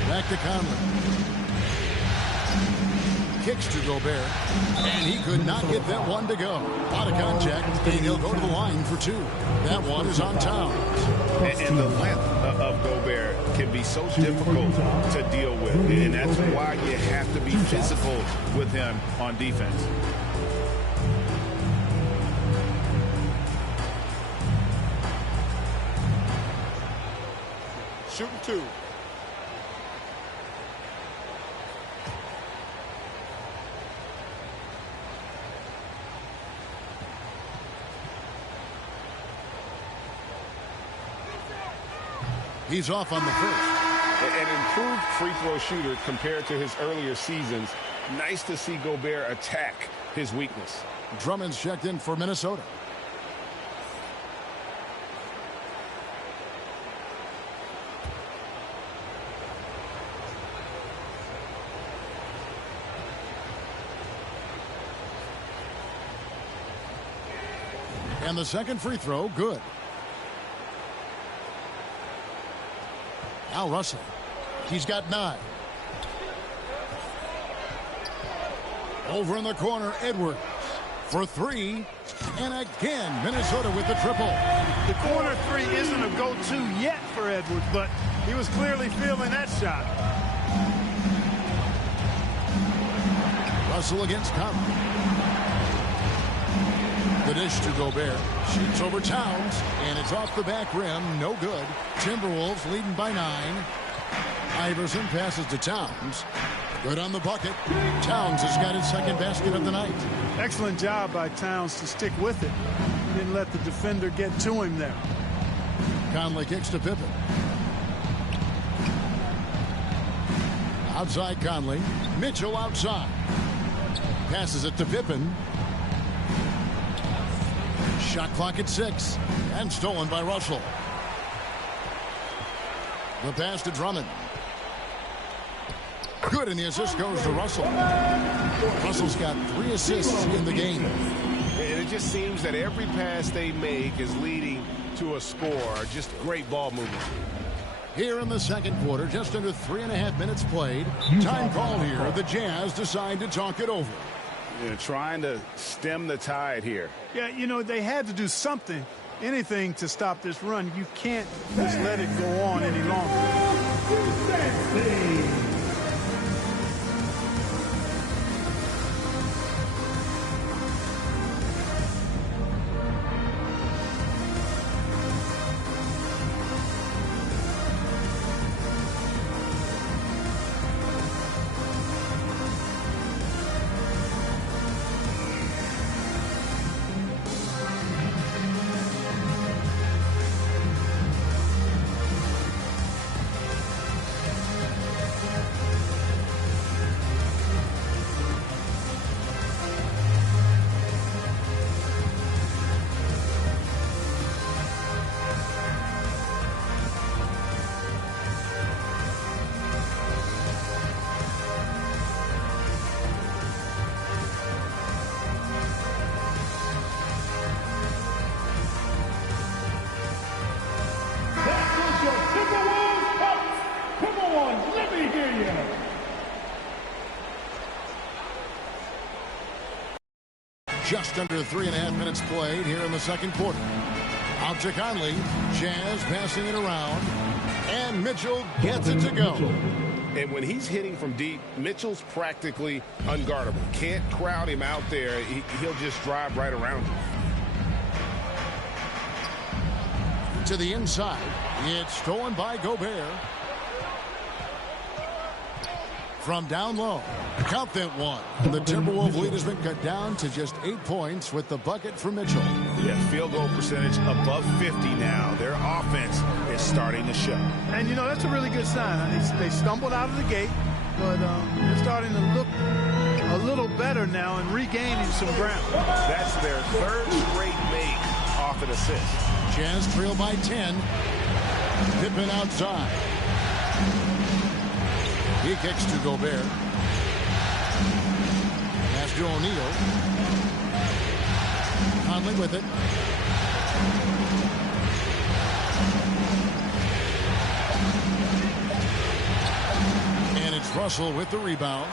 Back to Conley. Kicks to Gobert. And he could not get that one to go. Out of contact, and he'll go to the line for 2. That one is on Towns. And the length of Gobert can be so difficult to deal with. And that's why you have to be physical with him on defense. Shooting 2. He's off on the first. An improved free throw shooter compared to his earlier seasons. Nice to see Gobert attack his weakness. Drummond's checked in for Minnesota. And the second free throw, good. Now Russell. He's got 9. Over in the corner, Edwards for 3. And again, Minnesota with the triple. The corner 3 isn't a go-to yet for Edwards, but he was clearly feeling that shot. Russell against Conley. The dish to Gobert. Shoots over Towns, and it's off the back rim. No good. Timberwolves leading by 9. Iverson passes to Towns. Good on the bucket. Towns has got his second basket of the night. Excellent job by Towns to stick with it. Didn't let the defender get to him there. Conley kicks to Pippen. Outside Conley. Mitchell outside. Passes it to Pippen. Shot clock at 6. And stolen by Russell. The pass to Drummond. Good, and the assist goes to Russell. Russell's got 3 assists in the game. And it just seems that every pass they make is leading to a score. Just great ball movement. Here in the second quarter, just under 3.5 minutes played. Time call here. The Jazz decide to talk it over. Yeah, trying to stem the tide here. Yeah, you know, they had to do something, anything to stop this run. You can't just let it go on any longer. Just under 3.5 minutes played here in the second quarter. Out to Conley. Jazz passing it around. And Mitchell gets it to go. And when he's hitting from deep, Mitchell's practically unguardable. Can't crowd him out there. He'll just drive right around him. To the inside. It's stolen by Gobert. From down low. Count that one. The Timberwolves lead has been cut down to just 8 points with the bucket for Mitchell. Yeah, field goal percentage above 50 now. Their offense is starting to show. And, you know, that's a really good sign. They stumbled out of the gate, but they're starting to look a little better now and regaining some ground. That's their third straight make off an assist. Jazz trail by 10. Pippen outside. He kicks to Gobert. Pass to O'Neal. Conley with it. And it's Russell with the rebound.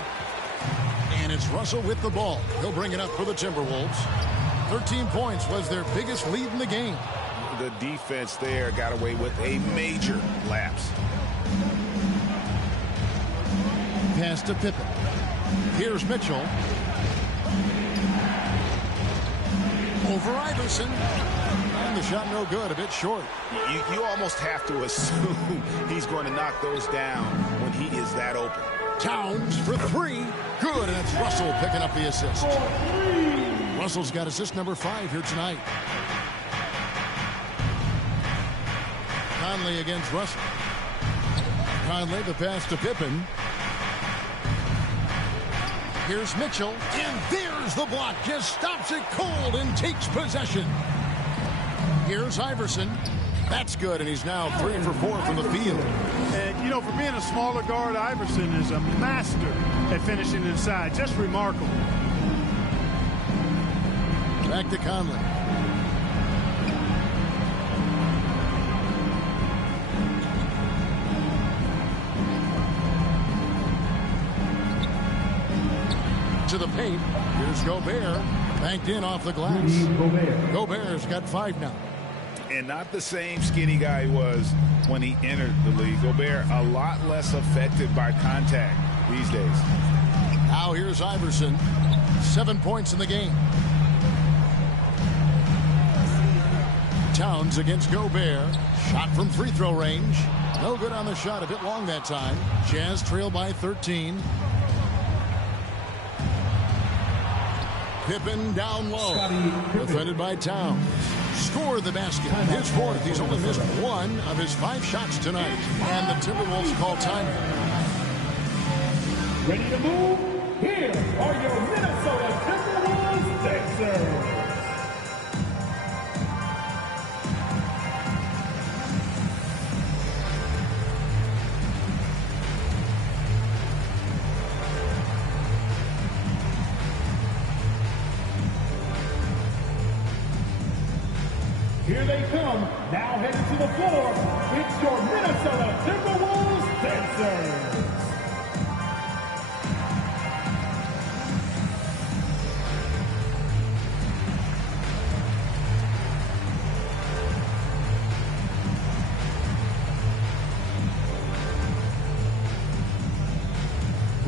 And it's Russell with the ball. He'll bring it up for the Timberwolves. 13 points was their biggest lead in the game. The defense there got away with a major lapse. Pass to Pippen. Here's Mitchell. Over Iverson. And the shot no good, a bit short. You almost have to assume he's going to knock those down when he is that open. Towns for three. Good, and it's Russell picking up the assist. Russell's got assist number 5 here tonight. Conley against Russell. Conley, the pass to Pippen. Here's Mitchell, and there's the block. Just stops it cold and takes possession. Here's Iverson. That's good, and he's now 3 for 4 from the field. And, you know, for being a smaller guard, Iverson is a master at finishing inside. Just remarkable. Back to Conley. To the paint. Here's Gobert. Banked in off the glass. Gobert's got 5 now. And not the same skinny guy he was when he entered the league. Gobert a lot less affected by contact these days. Now here's Iverson. 7 points in the game. Towns against Gobert. Shot from free throw range. No good on the shot. A bit long that time. Jazz trail by 13. Pippen down low. Defended by Towns. Scored the basket. His 4th. He's only missed 1 of his 5 shots tonight. And the Timberwolves call time. Ready to move? Here are your Minnesota Timberwolves Sixers. Here they come, now heading to the floor. It's your Minnesota Timberwolves dancers.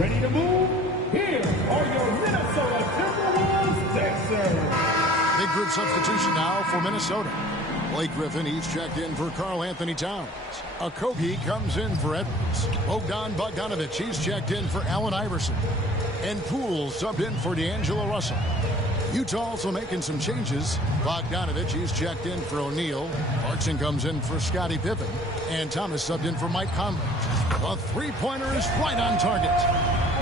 ready to move? Here are your Minnesota Timberwolves dancers. Big group substitution now for Minnesota. Blake Griffin, he's checked in for Karl Anthony Towns. Okogie comes in for Edwards. Bogdanovich, he's checked in for Allen Iverson. And Poole subbed in for D'Angelo Russell. Utah also making some changes. Bogdanovich, he's checked in for O'Neal. Clarkson comes in for Scottie Pippen. And Thomas subbed in for Mike Conley. The three-pointer is right on target.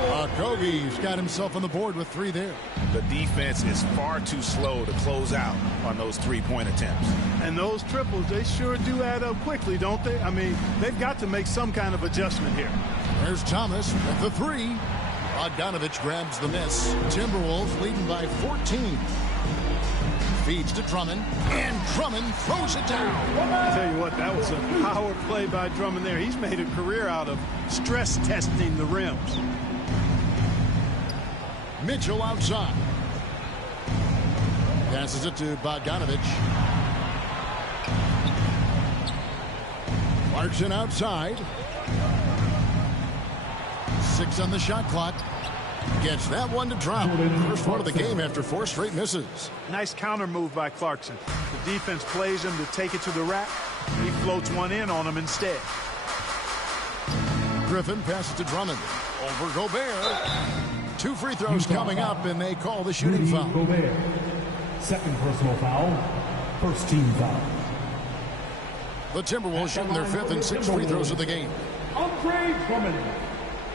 Okogie's got himself on the board with 3 there. The defense is far too slow to close out on those three-point attempts. And those triples, they sure do add up quickly, don't they? I mean, they've got to make some kind of adjustment here. There's Thomas with the 3. Bogdanovich grabs the miss. Timberwolves leading by 14. Feeds to Drummond, and Drummond throws it down. I tell you what, that was a power play by Drummond there. He's made a career out of stress testing the rims. Mitchell outside. Passes it to Bogdanovich. Clarkson outside. 6 on the shot clock. Gets that one to drop. First one of the game after 4 straight misses. Nice counter move by Clarkson. The defense plays him to take it to the rack. He floats one in on him instead. Griffin passes to Drummond. Over Gobert. 2 free throws coming up, and they call the shooting foul. Gobert. Second personal foul. First team foul. The Timberwolves shooting their 5th and 6th free throws of the game. Andre Drummond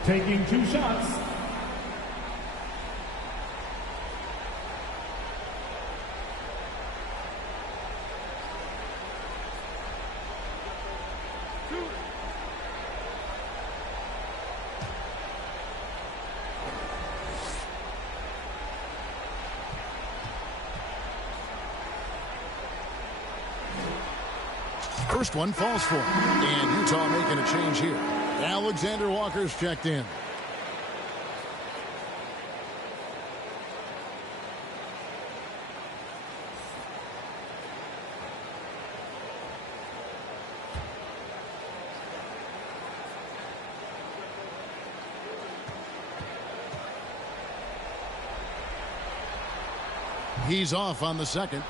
taking 2 shots. First one falls for him. And Utah making a change here. Alexander Walker's checked in. He's off on the second.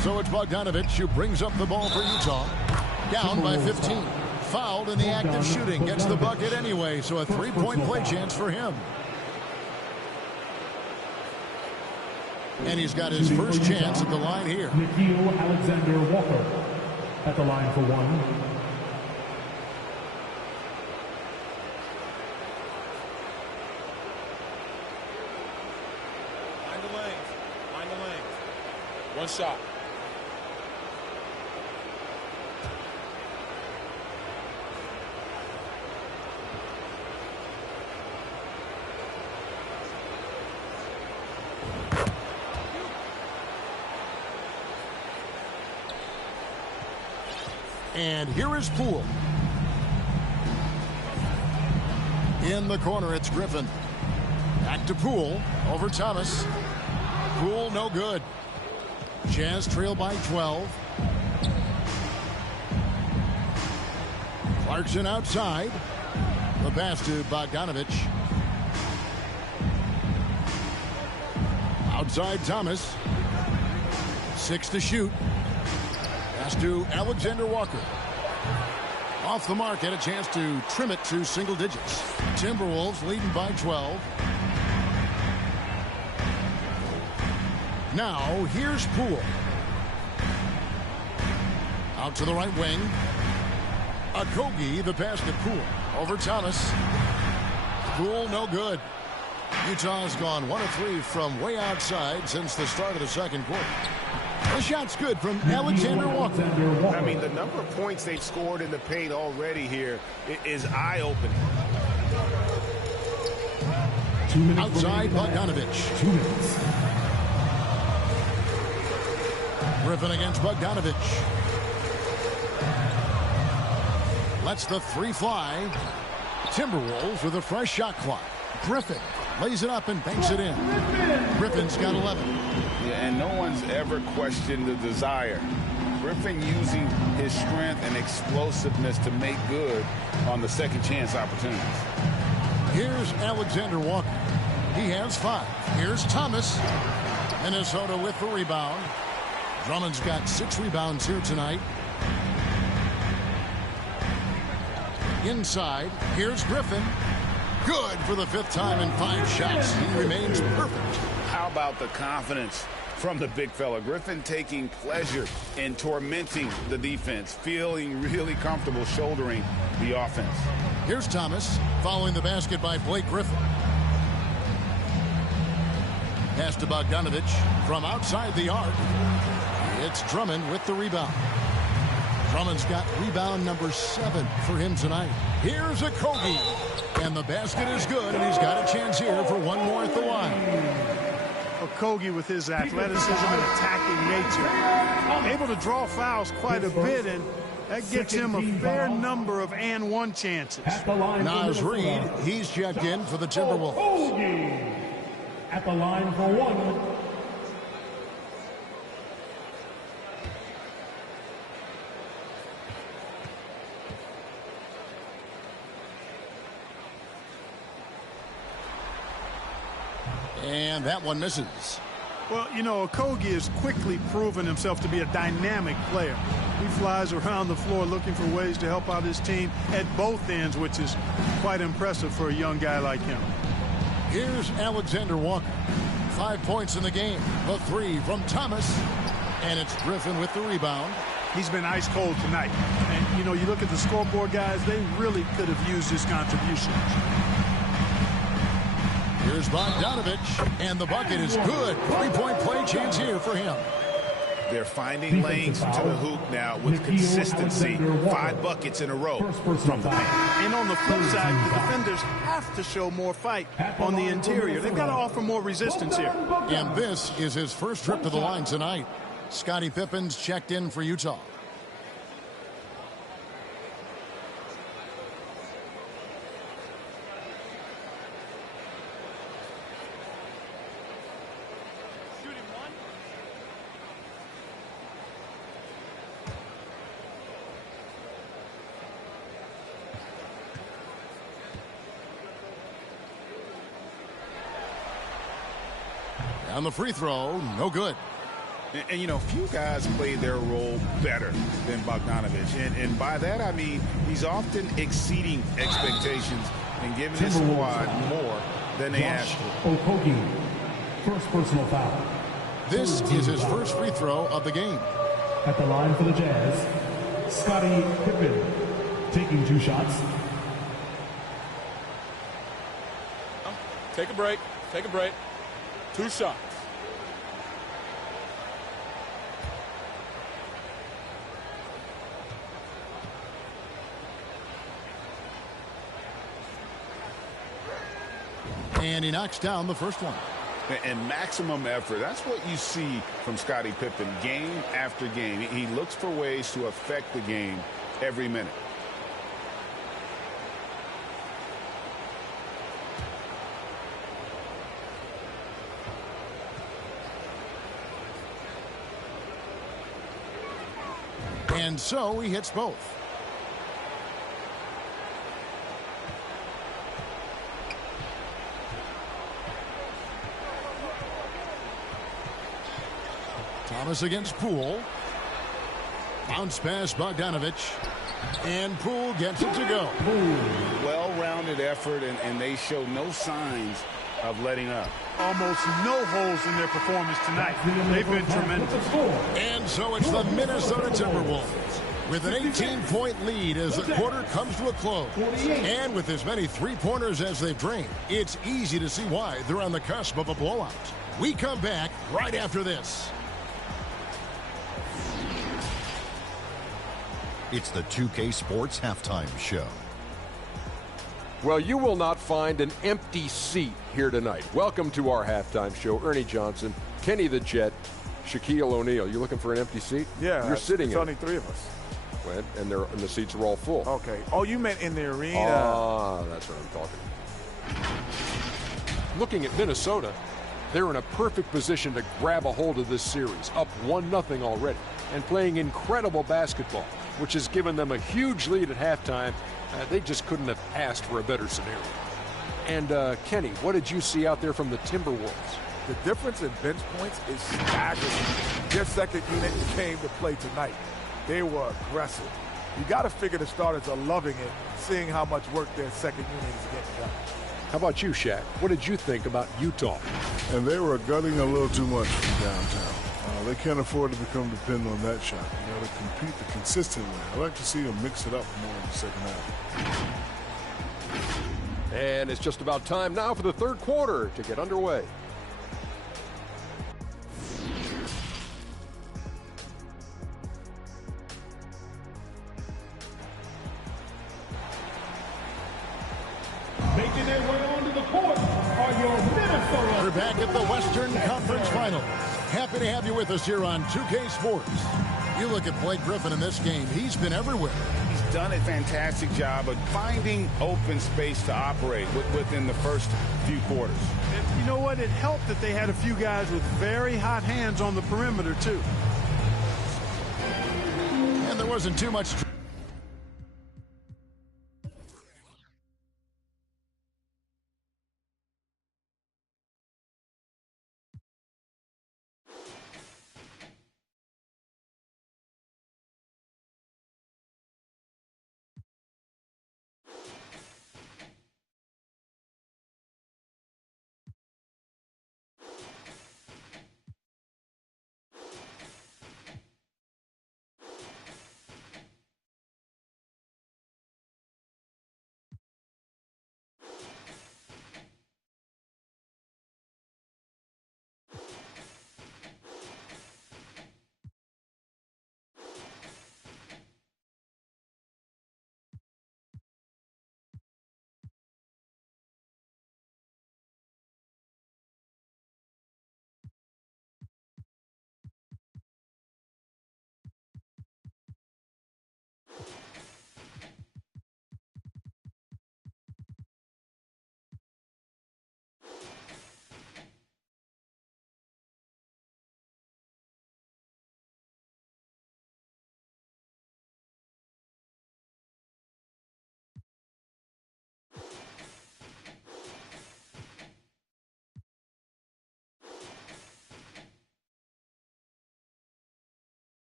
So it's Bogdanovich who brings up the ball for Utah. Down by 15. Fouled in the act of shooting. Gets the bucket anyway, so a 3-point play chance for him. And he's got his first chance at the line here. Nickeil Alexander Walker at the line for 1. Find the lane. Find the lane. One shot. And here is Poole. In the corner, it's Griffin. Back to Poole. Over Thomas. Poole, no good. Jazz trail by 12. Clarkson outside. The pass to Bogdanovich. Outside Thomas. 6 to shoot. Pass to Alexander Walker. Off the mark, had a chance to trim it to single digits. Timberwolves leading by 12. Now, here's Poole. Out to the right wing. Okogie, the pass to Poole. Over Thomas. Poole, no good. Utah's gone 1 of 3 from way outside since the start of the second quarter. The shot's good from Alexander Walker. I mean, the number of points they've scored in the paint already here is eye-opening. Outside Bogdanovich. 2 minutes. Griffin against Bogdanovich. Lets the 3 fly. Timberwolves with a fresh shot clock. Griffin lays it up and banks it in. Griffin's got 11. Yeah, and no one's ever questioned the desire. Griffin using his strength and explosiveness to make good on the second chance opportunities. Here's Alexander Walker. He has 5. Here's Thomas. Minnesota with the rebound. Drummond's got 6 rebounds here tonight. Inside, here's Griffin. Good for the 5th time in 5 shots. He remains perfect. How about the confidence from the big fella? Griffin taking pleasure in tormenting the defense, feeling really comfortable shouldering the offense. Here's Thomas following the basket by Blake Griffin. Pass to Bogdanovich from outside the arc. It's Drummond with the rebound. Drummond's got rebound number 7 for him tonight. Here's a Kogi. And the basket is good, and he's got a chance here for one more at the line. Kogi, with his athleticism and attacking nature, able to draw fouls quite a bit, and that gets him a fair number of and one chances. Naz Reid, he's checked in for the Timberwolves. At the line for 1. And that one misses. Well, you know, Kogi has quickly proven himself to be a dynamic player. He flies around the floor looking for ways to help out his team at both ends, which is quite impressive for a young guy like him. Here's Alexander Walker. 5 points in the game. The 3 from Thomas. And it's Griffin with the rebound. He's been ice cold tonight. And, you know, you look at the scoreboard, guys, they really could have used his contributions. Here's Bogdanovich, and the bucket is good. 3-point play chance here for him. They're finding lanes to the hoop now with consistency. 5 buckets in a row from the paint. And on the flip side, the defenders have to show more fight on the interior. They've got to offer more resistance here. And this is his first trip to the line tonight. Scottie Pippen's checked in for Utah. On the free throw, no good. And you know, few guys play their role better than Bogdanovich. And by that, I mean he's often exceeding expectations and giving his squad more than they asked for. Okogie, first personal foul. This is his first free throw of the game. At the line for the Jazz, Scottie Pippen, taking 2 shots. Take a break. Take a break. 2 shots. And he knocks down the first one. And maximum effort. That's what you see from Scottie Pippen game after game. He looks for ways to affect the game every minute. And so he hits both. Thomas against Poole. Bounce pass Bogdanovich. And Poole gets it to go. Well-rounded effort, and they show no signs of letting up. Almost no holes in their performance tonight. They've been tremendous. And so it's the Minnesota Timberwolves with an 18-point lead as the quarter comes to a close. And with as many three-pointers as they've drained, it's easy to see why they're on the cusp of a blowout. We come back right after this. It's the 2K Sports Halftime Show. Well, you will not find an empty seat here tonight. Welcome to our halftime show. Ernie Johnson, Kenny the Jet, Shaquille O'Neal. You looking for an empty seat? Yeah. You're sitting it's in. only 3 of us. Well, and the seats are all full. Okay. Oh, you meant in the arena. Ah, that's what I'm talking about. Looking at Minnesota, they're in a perfect position to grab a hold of this series, up 1-0 already, and playing incredible basketball, which has given them a huge lead at halftime. They just couldn't have asked for a better scenario. And Kenny, what did you see out there from the Timberwolves? The difference in bench points is staggering. Their second unit came to play tonight. They were aggressive. You got to figure the starters are loving it, seeing how much work their second unit is getting done. How about you, Shaq? What did you think about Utah? And they were gutting a little too much from downtown. They can't afford to become dependent on that shot. You got to compete the consistent way. I like to see them mix it up more in the second half. And it's just about time now for the third quarter to get underway. Making their way onto the court are your Minnesota. We're back at the Western Conference Finals. Happy to have you with us here on 2K Sports. You look at Blake Griffin in this game. He's been everywhere. He's done a fantastic job of finding open space to operate within the first few quarters. And you know what? It helped that they had a few guys with very hot hands on the perimeter, too. And there wasn't too much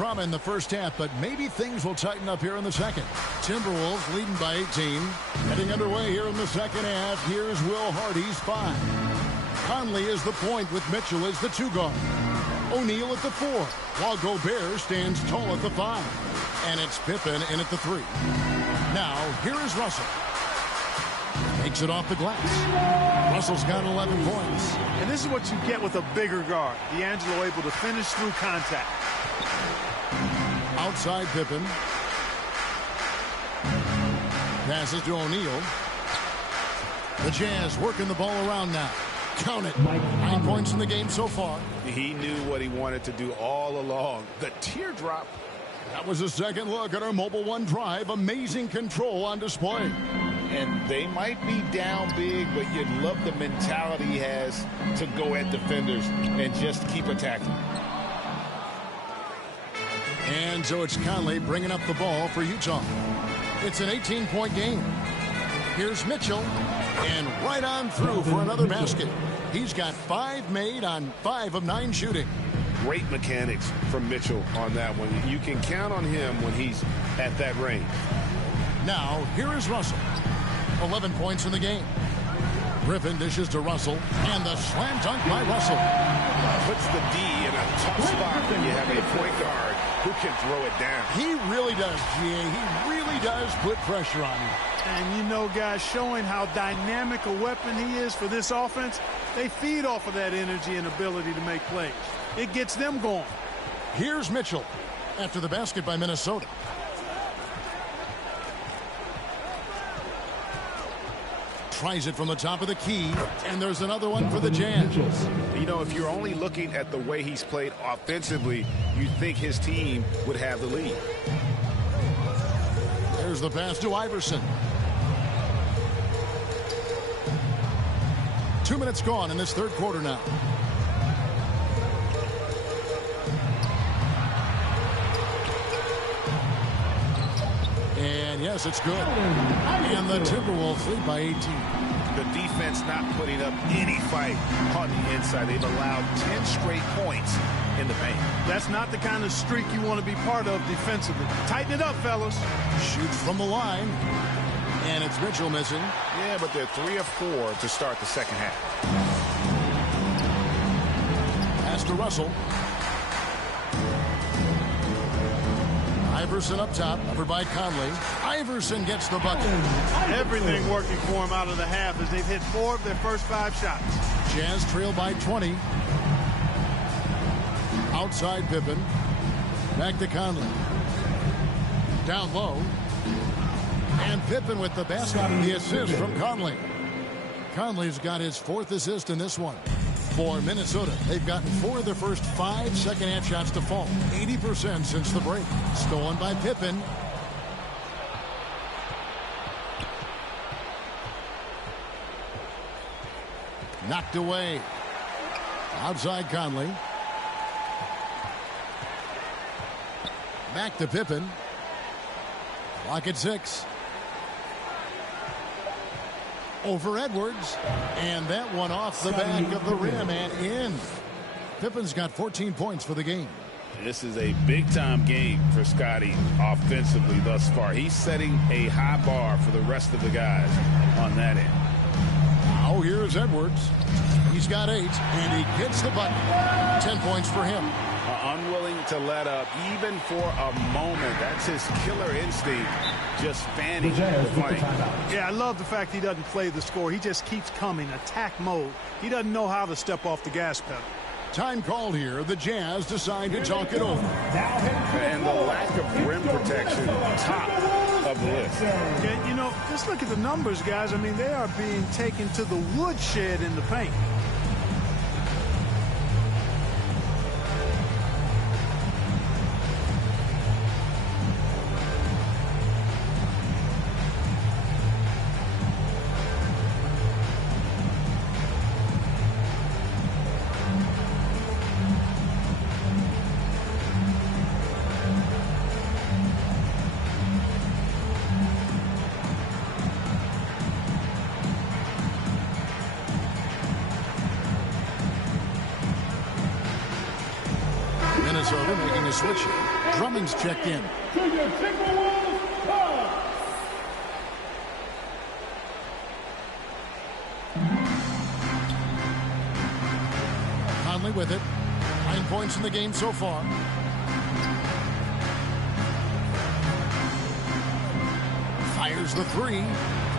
Drama in the first half, but maybe things will tighten up here in the second. Timberwolves leading by 18. Heading underway here in the second half. Here's Will Hardy's 5. Conley is the point with Mitchell as the 2 guard. O'Neal at the 4, while Gobert stands tall at the 5. And it's Pippen in at the 3. Now, here is Russell. Makes it off the glass. Russell's got 11 points. And this is what you get with a bigger guard. D'Angelo able to finish through contact. Outside Pippen. Passes to O'Neal. The Jazz working the ball around now. Count it. 9 points in the game so far. He knew what he wanted to do all along. The teardrop. That was a second look at our Mobile One drive. Amazing control on display. And they might be down big, but you'd love the mentality he has to go at defenders and just keep attacking. And so it's Conley bringing up the ball for Utah. It's an 18-point game. Here's Mitchell, and right on through for another basket. He's got 5 made on 5 of 9 shooting. Great mechanics from Mitchell on that one. You can count on him when he's at that range. Now, here is Russell. 11 points in the game. Griffin dishes to Russell, and the slam dunk by Russell. Puts the D in a tough spot when you have a point guard who can throw it down. He really does, GA. He really does put pressure on him. And you know, guys, showing how dynamic a weapon he is for this offense, they feed off of that energy and ability to make plays. It gets them going. Here's Mitchell after the basket by Minnesota. Tries it from the top of the key, and there's another one for the Jazz. You know, if you're only looking at the way he's played offensively, you'd think his team would have the lead. There's the pass to Iverson. 2 minutes gone in this third quarter now. And yes, it's good. And the Timberwolves lead by 18. The defense not putting up any fight on the inside. They've allowed 10 straight points in the paint. That's not the kind of streak you want to be part of defensively. Tighten it up, fellas. Shoots from the line. And it's Mitchell missing. Yeah, but they're 3 of 4 to start the second half. Pass to Russell. Iverson up top, covered by Conley. Iverson gets the bucket. Everything working for him out of the half as they've hit 4 of their first 5 shots. Jazz trail by 20. Outside Pippen. Back to Conley. Down low. And Pippen with the basket. The assist from Conley. Conley's got his 4th assist in this one. For Minnesota, they've gotten 4 of their first 5 second-half shots to fall. 80% since the break. Stolen by Pippen. Knocked away. Outside Conley. Back to Pippen. Clock at 6. Over Edwards, and that one off the back of the rim and in. Pippen's got 14 points for the game. This is a big-time game for Scotty offensively thus far. He's setting a high bar for the rest of the guys on that end. Now here's Edwards. He's got 8, and he gets the bucket. 10 points for him. Unwilling to let up, even for a moment. That's his killer instinct, just fanning the fight. Yeah, I love the fact he doesn't play the score. He just keeps coming, attack mode. He doesn't know how to step off the gas pedal. Time called here. The Jazz decide to talk it over. And the lack of rim protection, top of the list. Yeah, you know, just look at the numbers, guys. I mean, they are being taken to the woodshed in the paint. Minnesota making a switch. Drummond's checked in. To your Timberwolves, Todd. Conley with it. 9 points in the game so far. Fires the three.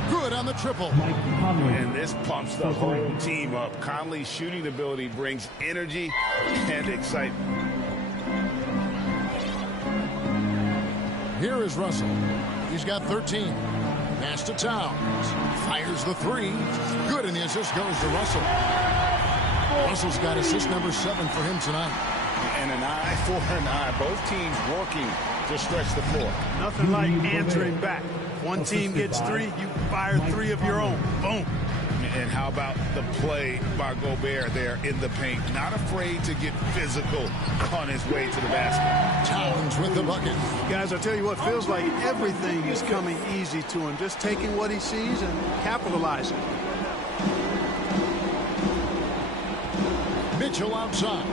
Good on the triple. And this pumps the whole team up. Conley's shooting ability brings energy and excitement. Here is Russell. He's got 13. Pass to Towns. Fires the three. Good, and the assist goes to Russell. Russell's got assist number 7 for him tonight. And an eye for an eye. Both teams working to stretch the floor. Nothing like answering back. One team gets 3, you fire 3 of your own. Boom. And how about the play by Gobert there in the paint? Not afraid to get physical on his way to the basket. Towns with the bucket. Guys, I'll tell you what, feels like everything is coming easy to him. Just taking what he sees and capitalizing. Mitchell outside.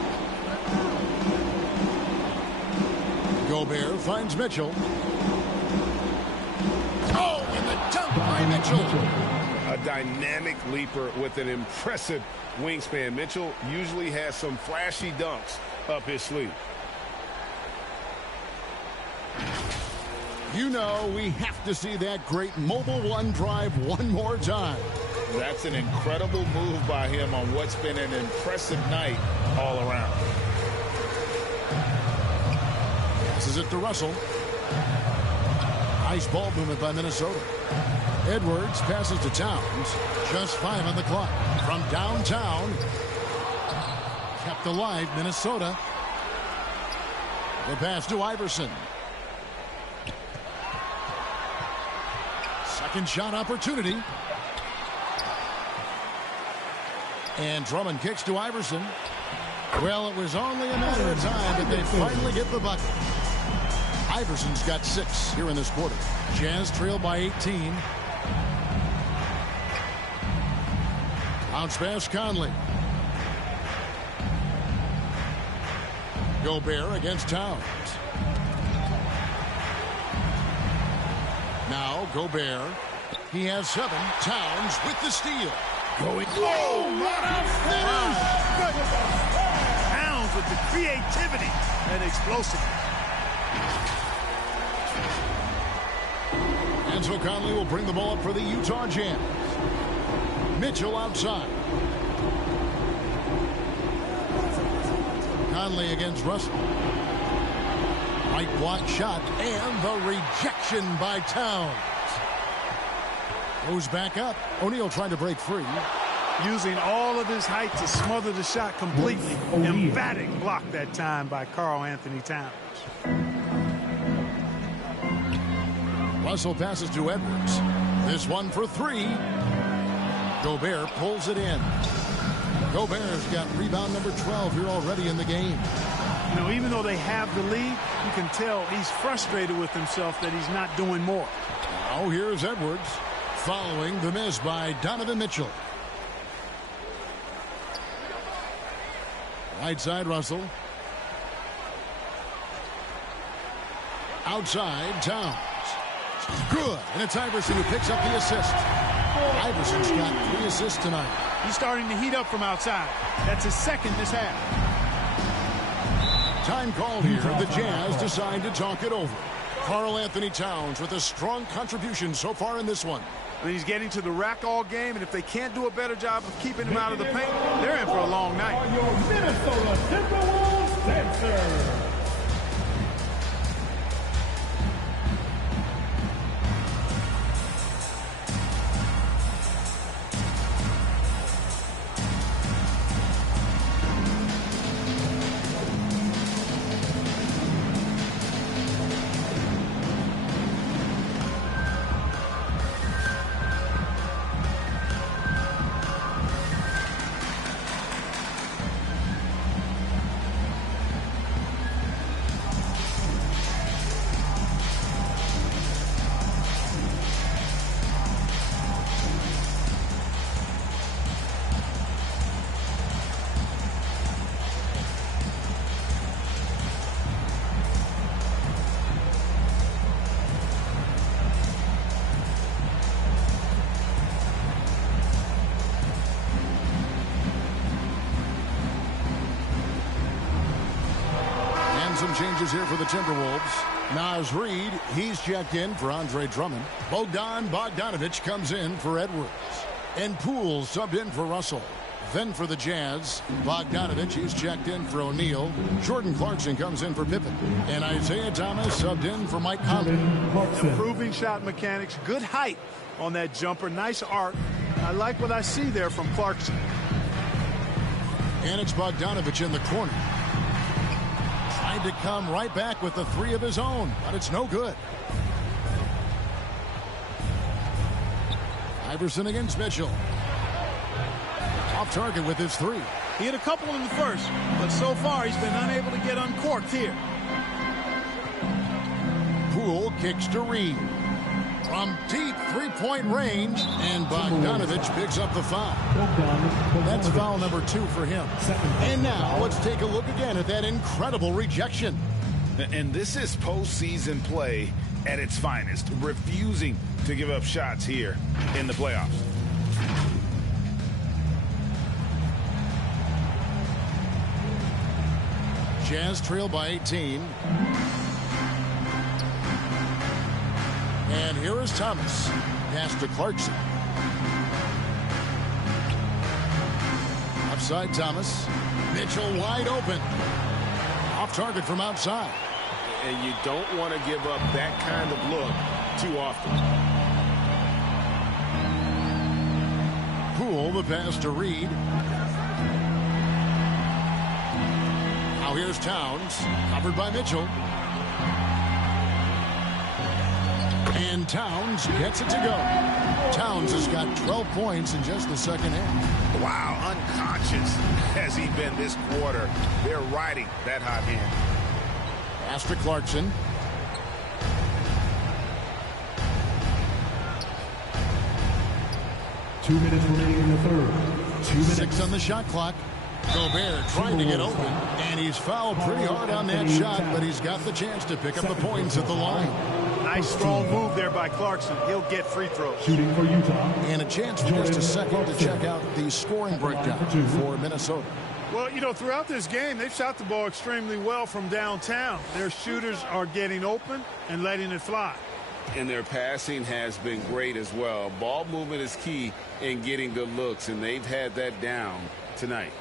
Gobert finds Mitchell. Oh, and the dunk by Mitchell. A dynamic leaper with an impressive wingspan. Mitchell usually has some flashy dunks up his sleeve. You know we have to see that great mobile one drive one more time. That's an incredible move by him on what's been an impressive night all around. Passes it to Russell. Nice ball movement by Minnesota. Edwards passes to Towns. Just 5 on the clock. From downtown. Kept alive, Minnesota. The pass to Iverson. Second shot opportunity. And Drummond kicks to Iverson. Well, it was only a matter of time that they finally get the bucket. Iverson's got 6 here in this quarter. Jazz trail by 18. Bounce pass Conley. Gobert against Towns. Now Gobert. He has 7. Towns with the steal. Going. Oh, what a finish! Towns with the creativity and explosiveness. And so Conley will bring the ball up for the Utah Jazz. Mitchell outside. Conley against Russell. Right block shot and the rejection by Towns. Goes back up. O'Neal trying to break free. Using all of his height to smother the shot completely. Emphatic block that time by Karl Anthony Towns. Russell passes to Edwards. This one for 3. Gobert pulls it in. Gobert's got rebound number 12 here already in the game. You know, even though they have the lead, you can tell he's frustrated with himself that he's not doing more. Now here's Edwards following the miss by Donovan Mitchell. Right side Russell. Outside Towns. Good, and it's Iverson who picks up the assist. Iverson's got 3 assists tonight. He's starting to heat up from outside. That's his second this half. Time called here. The Jazz decide to talk it over. Karl Anthony Towns with a strong contribution so far in this one. I mean, he's getting to the rack all game, and if they can't do a better job of keeping him out of the paint, they're in for a long night. Are your Minnesota Timberwolves dancers. changes here for the Timberwolves. Naz Reid, he's checked in for Andre Drummond. Bogdanovich comes in for Edwards. And Poole subbed in for Russell. Then for the Jazz, Bogdanovich, he's checked in for O'Neal. Jordan Clarkson comes in for Pippen. And Isaiah Thomas subbed in for Mike Conley. Improving shot mechanics, good height on that jumper, nice arc. I like what I see there from Clarkson. And it's Bogdanovich in the corner. Tried to come right back with the three of his own, but it's no good. Iverson against Mitchell. Off target with his three. He hit a couple in the first, but so far he's been unable to get uncorked here. Poole kicks to Reid. From deep three-point range, and Bogdanovich picks up the foul. That's foul number 2 for him. And now let's take a look again at that incredible rejection. And this is postseason play at its finest, refusing to give up shots here in the playoffs. Jazz trail by 18. And here is Thomas. Pass to Clarkson. Outside Thomas. Mitchell wide open. Off target from outside. And you don't want to give up that kind of look too often. Poole, the pass to Reid. Now here's Towns. Covered by Mitchell. And Towns gets it to go. Towns has got 12 points in just the second half. Wow, unconscious has he been this quarter. They're riding that hot hand. Pass to Clarkson. Two minutes remaining in the third. 2 minutes. 6 on the shot clock. Gobert trying to get open, and he's fouled pretty hard on that shot, but he's got the chance to pick up the points at the line. Nice strong move there by Clarkson. He'll get free throws. Shooting for Utah. And a chance for just a second to check out the scoring breakdown for Minnesota. Well, you know, throughout this game, they've shot the ball extremely well from downtown. Their shooters are getting open and letting it fly. And their passing has been great as well. Ball movement is key in getting good looks, and they've had that down tonight.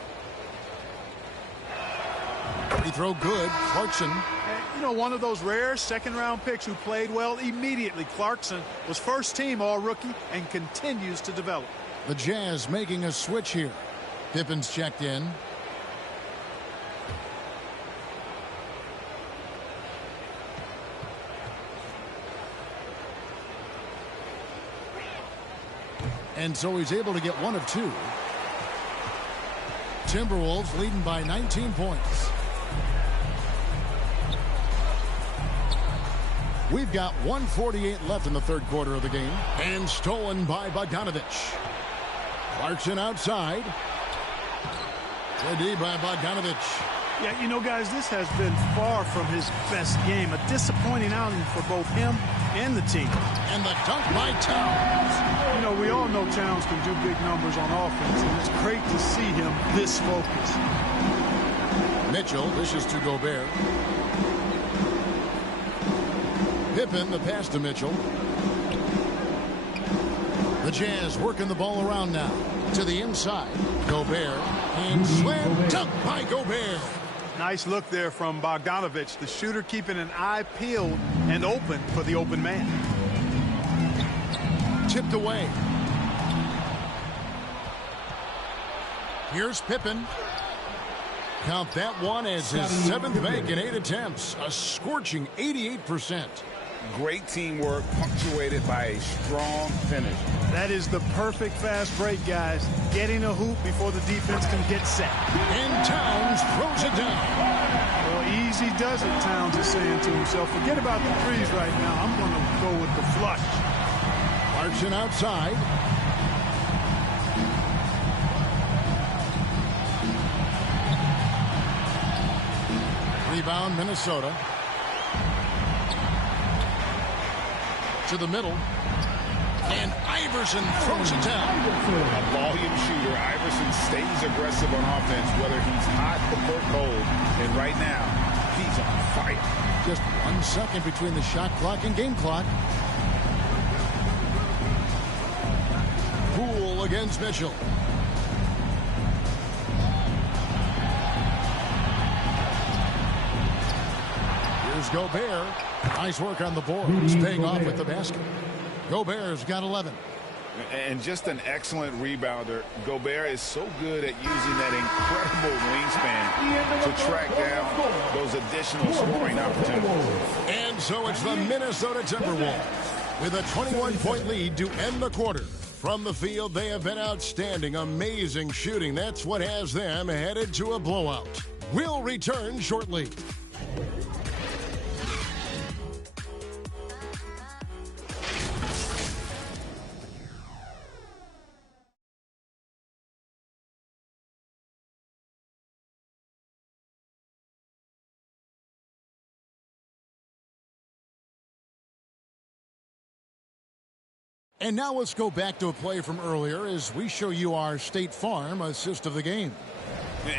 Free throw good. Clarkson. You know, one of those rare second-round picks who played well immediately. Clarkson was first-team all-rookie and continues to develop. The Jazz making a switch here. Pippen's checked in. And so he's able to get 1 of 2. Timberwolves leading by 19 points. We've got 1:48 left in the third quarter of the game. And stolen by Bogdanovich. Clarkson outside. Good D by Bogdanovich. Yeah, you know, guys, this has been far from his best game. A disappointing outing for both him and the team. And the dunk by Towns. You know, we all know Towns can do big numbers on offense, and it's great to see him this focused. Mitchell dishes to Gobert. Pippen, the pass to Mitchell. The Jazz working the ball around now. To the inside. Gobert. And slam dunk by Gobert. Nice look there from Bogdanovich. The shooter keeping an eye peeled and open for the open man. Tipped away. Here's Pippen. Count that one as his 7th make in 8 attempts. A scorching 88%. Great teamwork punctuated by a strong finish. That is the perfect fast break, guys. Getting a hoop before the defense can get set. And Towns throws it down. Well, easy does it, Towns is saying to himself. Forget about the threes right now. I'm going to go with the flush. Clarkson outside. Rebound, Minnesota. To the middle. And Iverson throws it down. A volume shooter. Iverson stays aggressive on offense, whether he's hot or cold. And right now, He's on fire. Just 1 second between the shot clock and game clock. Poole against Mitchell. Here's Gobert. Nice work on the boards, paying off with the basket. Gobert's got 11. And just an excellent rebounder. Gobert is so good at using that incredible wingspan to track down those additional scoring opportunities. And so it's the Minnesota Timberwolves with a 21-point lead to end the quarter. From the field, they have been outstanding, amazing shooting. That's what has them headed to a blowout. We'll return shortly. And now let's go back to a play from earlier as we show you our State Farm assist of the game.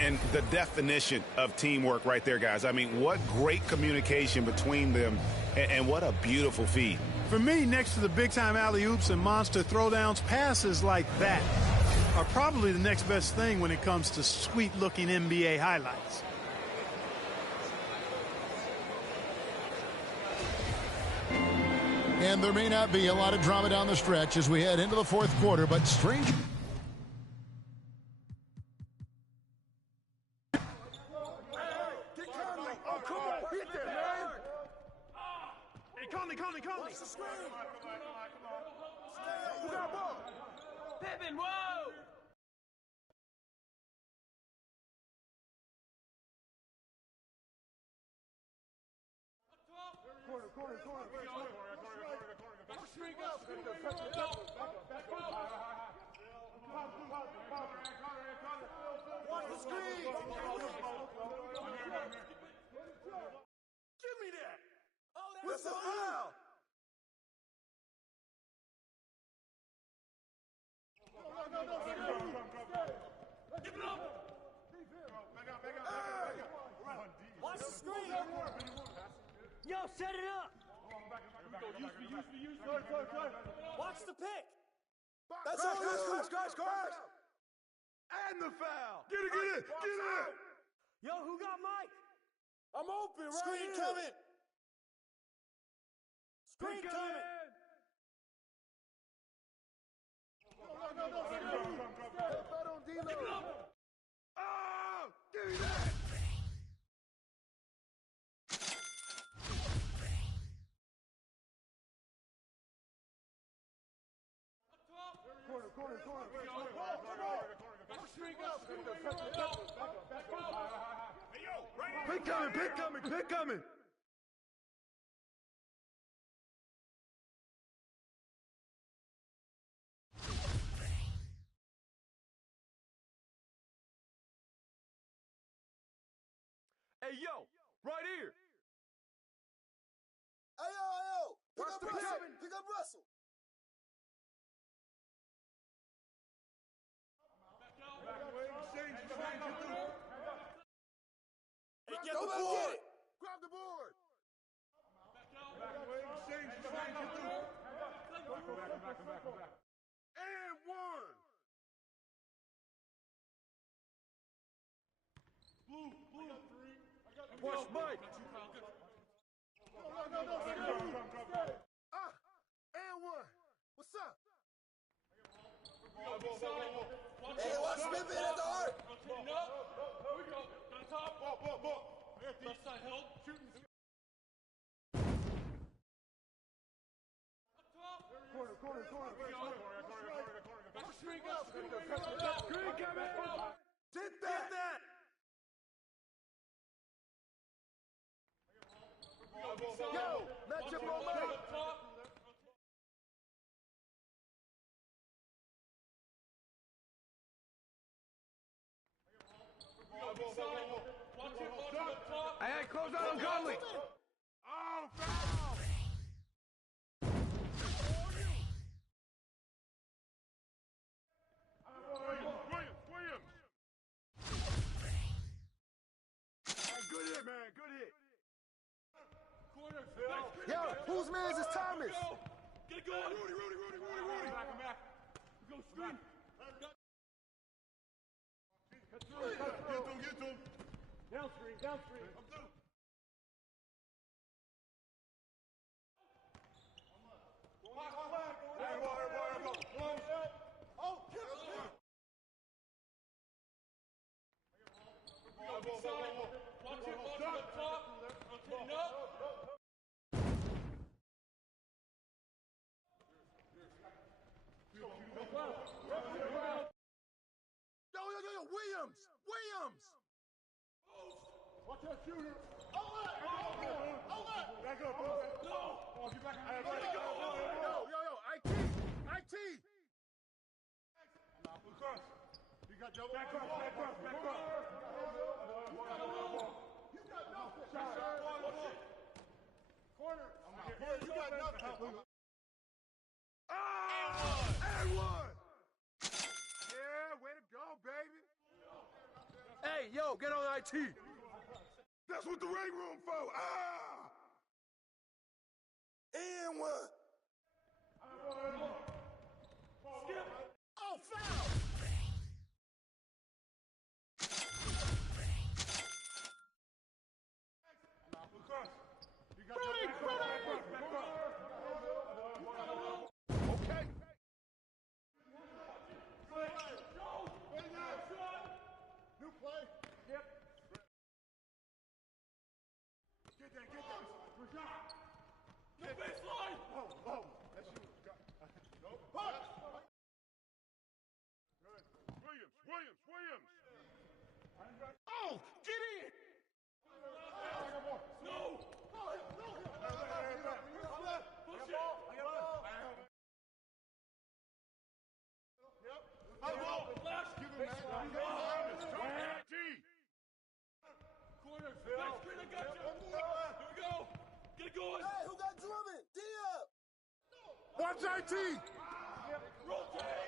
And the definition of teamwork right there, guys. I mean, what great communication between them, and what a beautiful feed. For me, next to the big-time alley-oops and monster throwdowns, passes like that are probably the next best thing when it comes to sweet-looking NBA highlights. And there may not be a lot of drama down the stretch as we head into the fourth quarter, but strange. Pippin, whoa! Watch the screen! Give me that! Oh, that's the foul! Give it up! Watch the screen! Yo, set it up! Watch the pick! That's all it is! Guys! And the foul! Get it! Yo, who got Mike? I'm open right here! Screen coming! Screen coming! Oh! Give me that! Corner. Pick coming. Hey, yo, right here. Hey, yo. Pick up Russell. Hey, get the board. Grab the board. And one. Blue. Watch Mike. And one. What's up? Hey, watch Smith in at the arc. Here we go. To the top. Ball. Left side held. Shooting. Corner. Screen coming. Did that. Yo, match up on Mike. Hey, close out on Conley. Oh, foul. Williams. Good hit, man. Good hit. Yo, whose man's is Thomas? Get it going. Rudy. Back. Go screen. Get them. Down screen. I'm through. Watch it up top. Okay, no. Yo, Williams! Watch that shooter. Hold it. Back up. No. Oh, get back. Yo, IT! Across. You got double. Back cross. You got nothing. Shot. Corner. You got nothing. And one! Yeah, way to go, baby. Hey, yo, get on IT! That's what the ring room for! And one! Skip! Oh, foul! Across. You got back cross. Okay. New play. Yep. Get that. Rashad. No baseline. Oh. That's you. No. Good. Williams. Oh, get in! No. Push it. Yep. Flash. Give him that. Corner. Back screen. I got you. Here we go. Get it going. Hey, who got Drummond? D up! Watch IT. Rotate.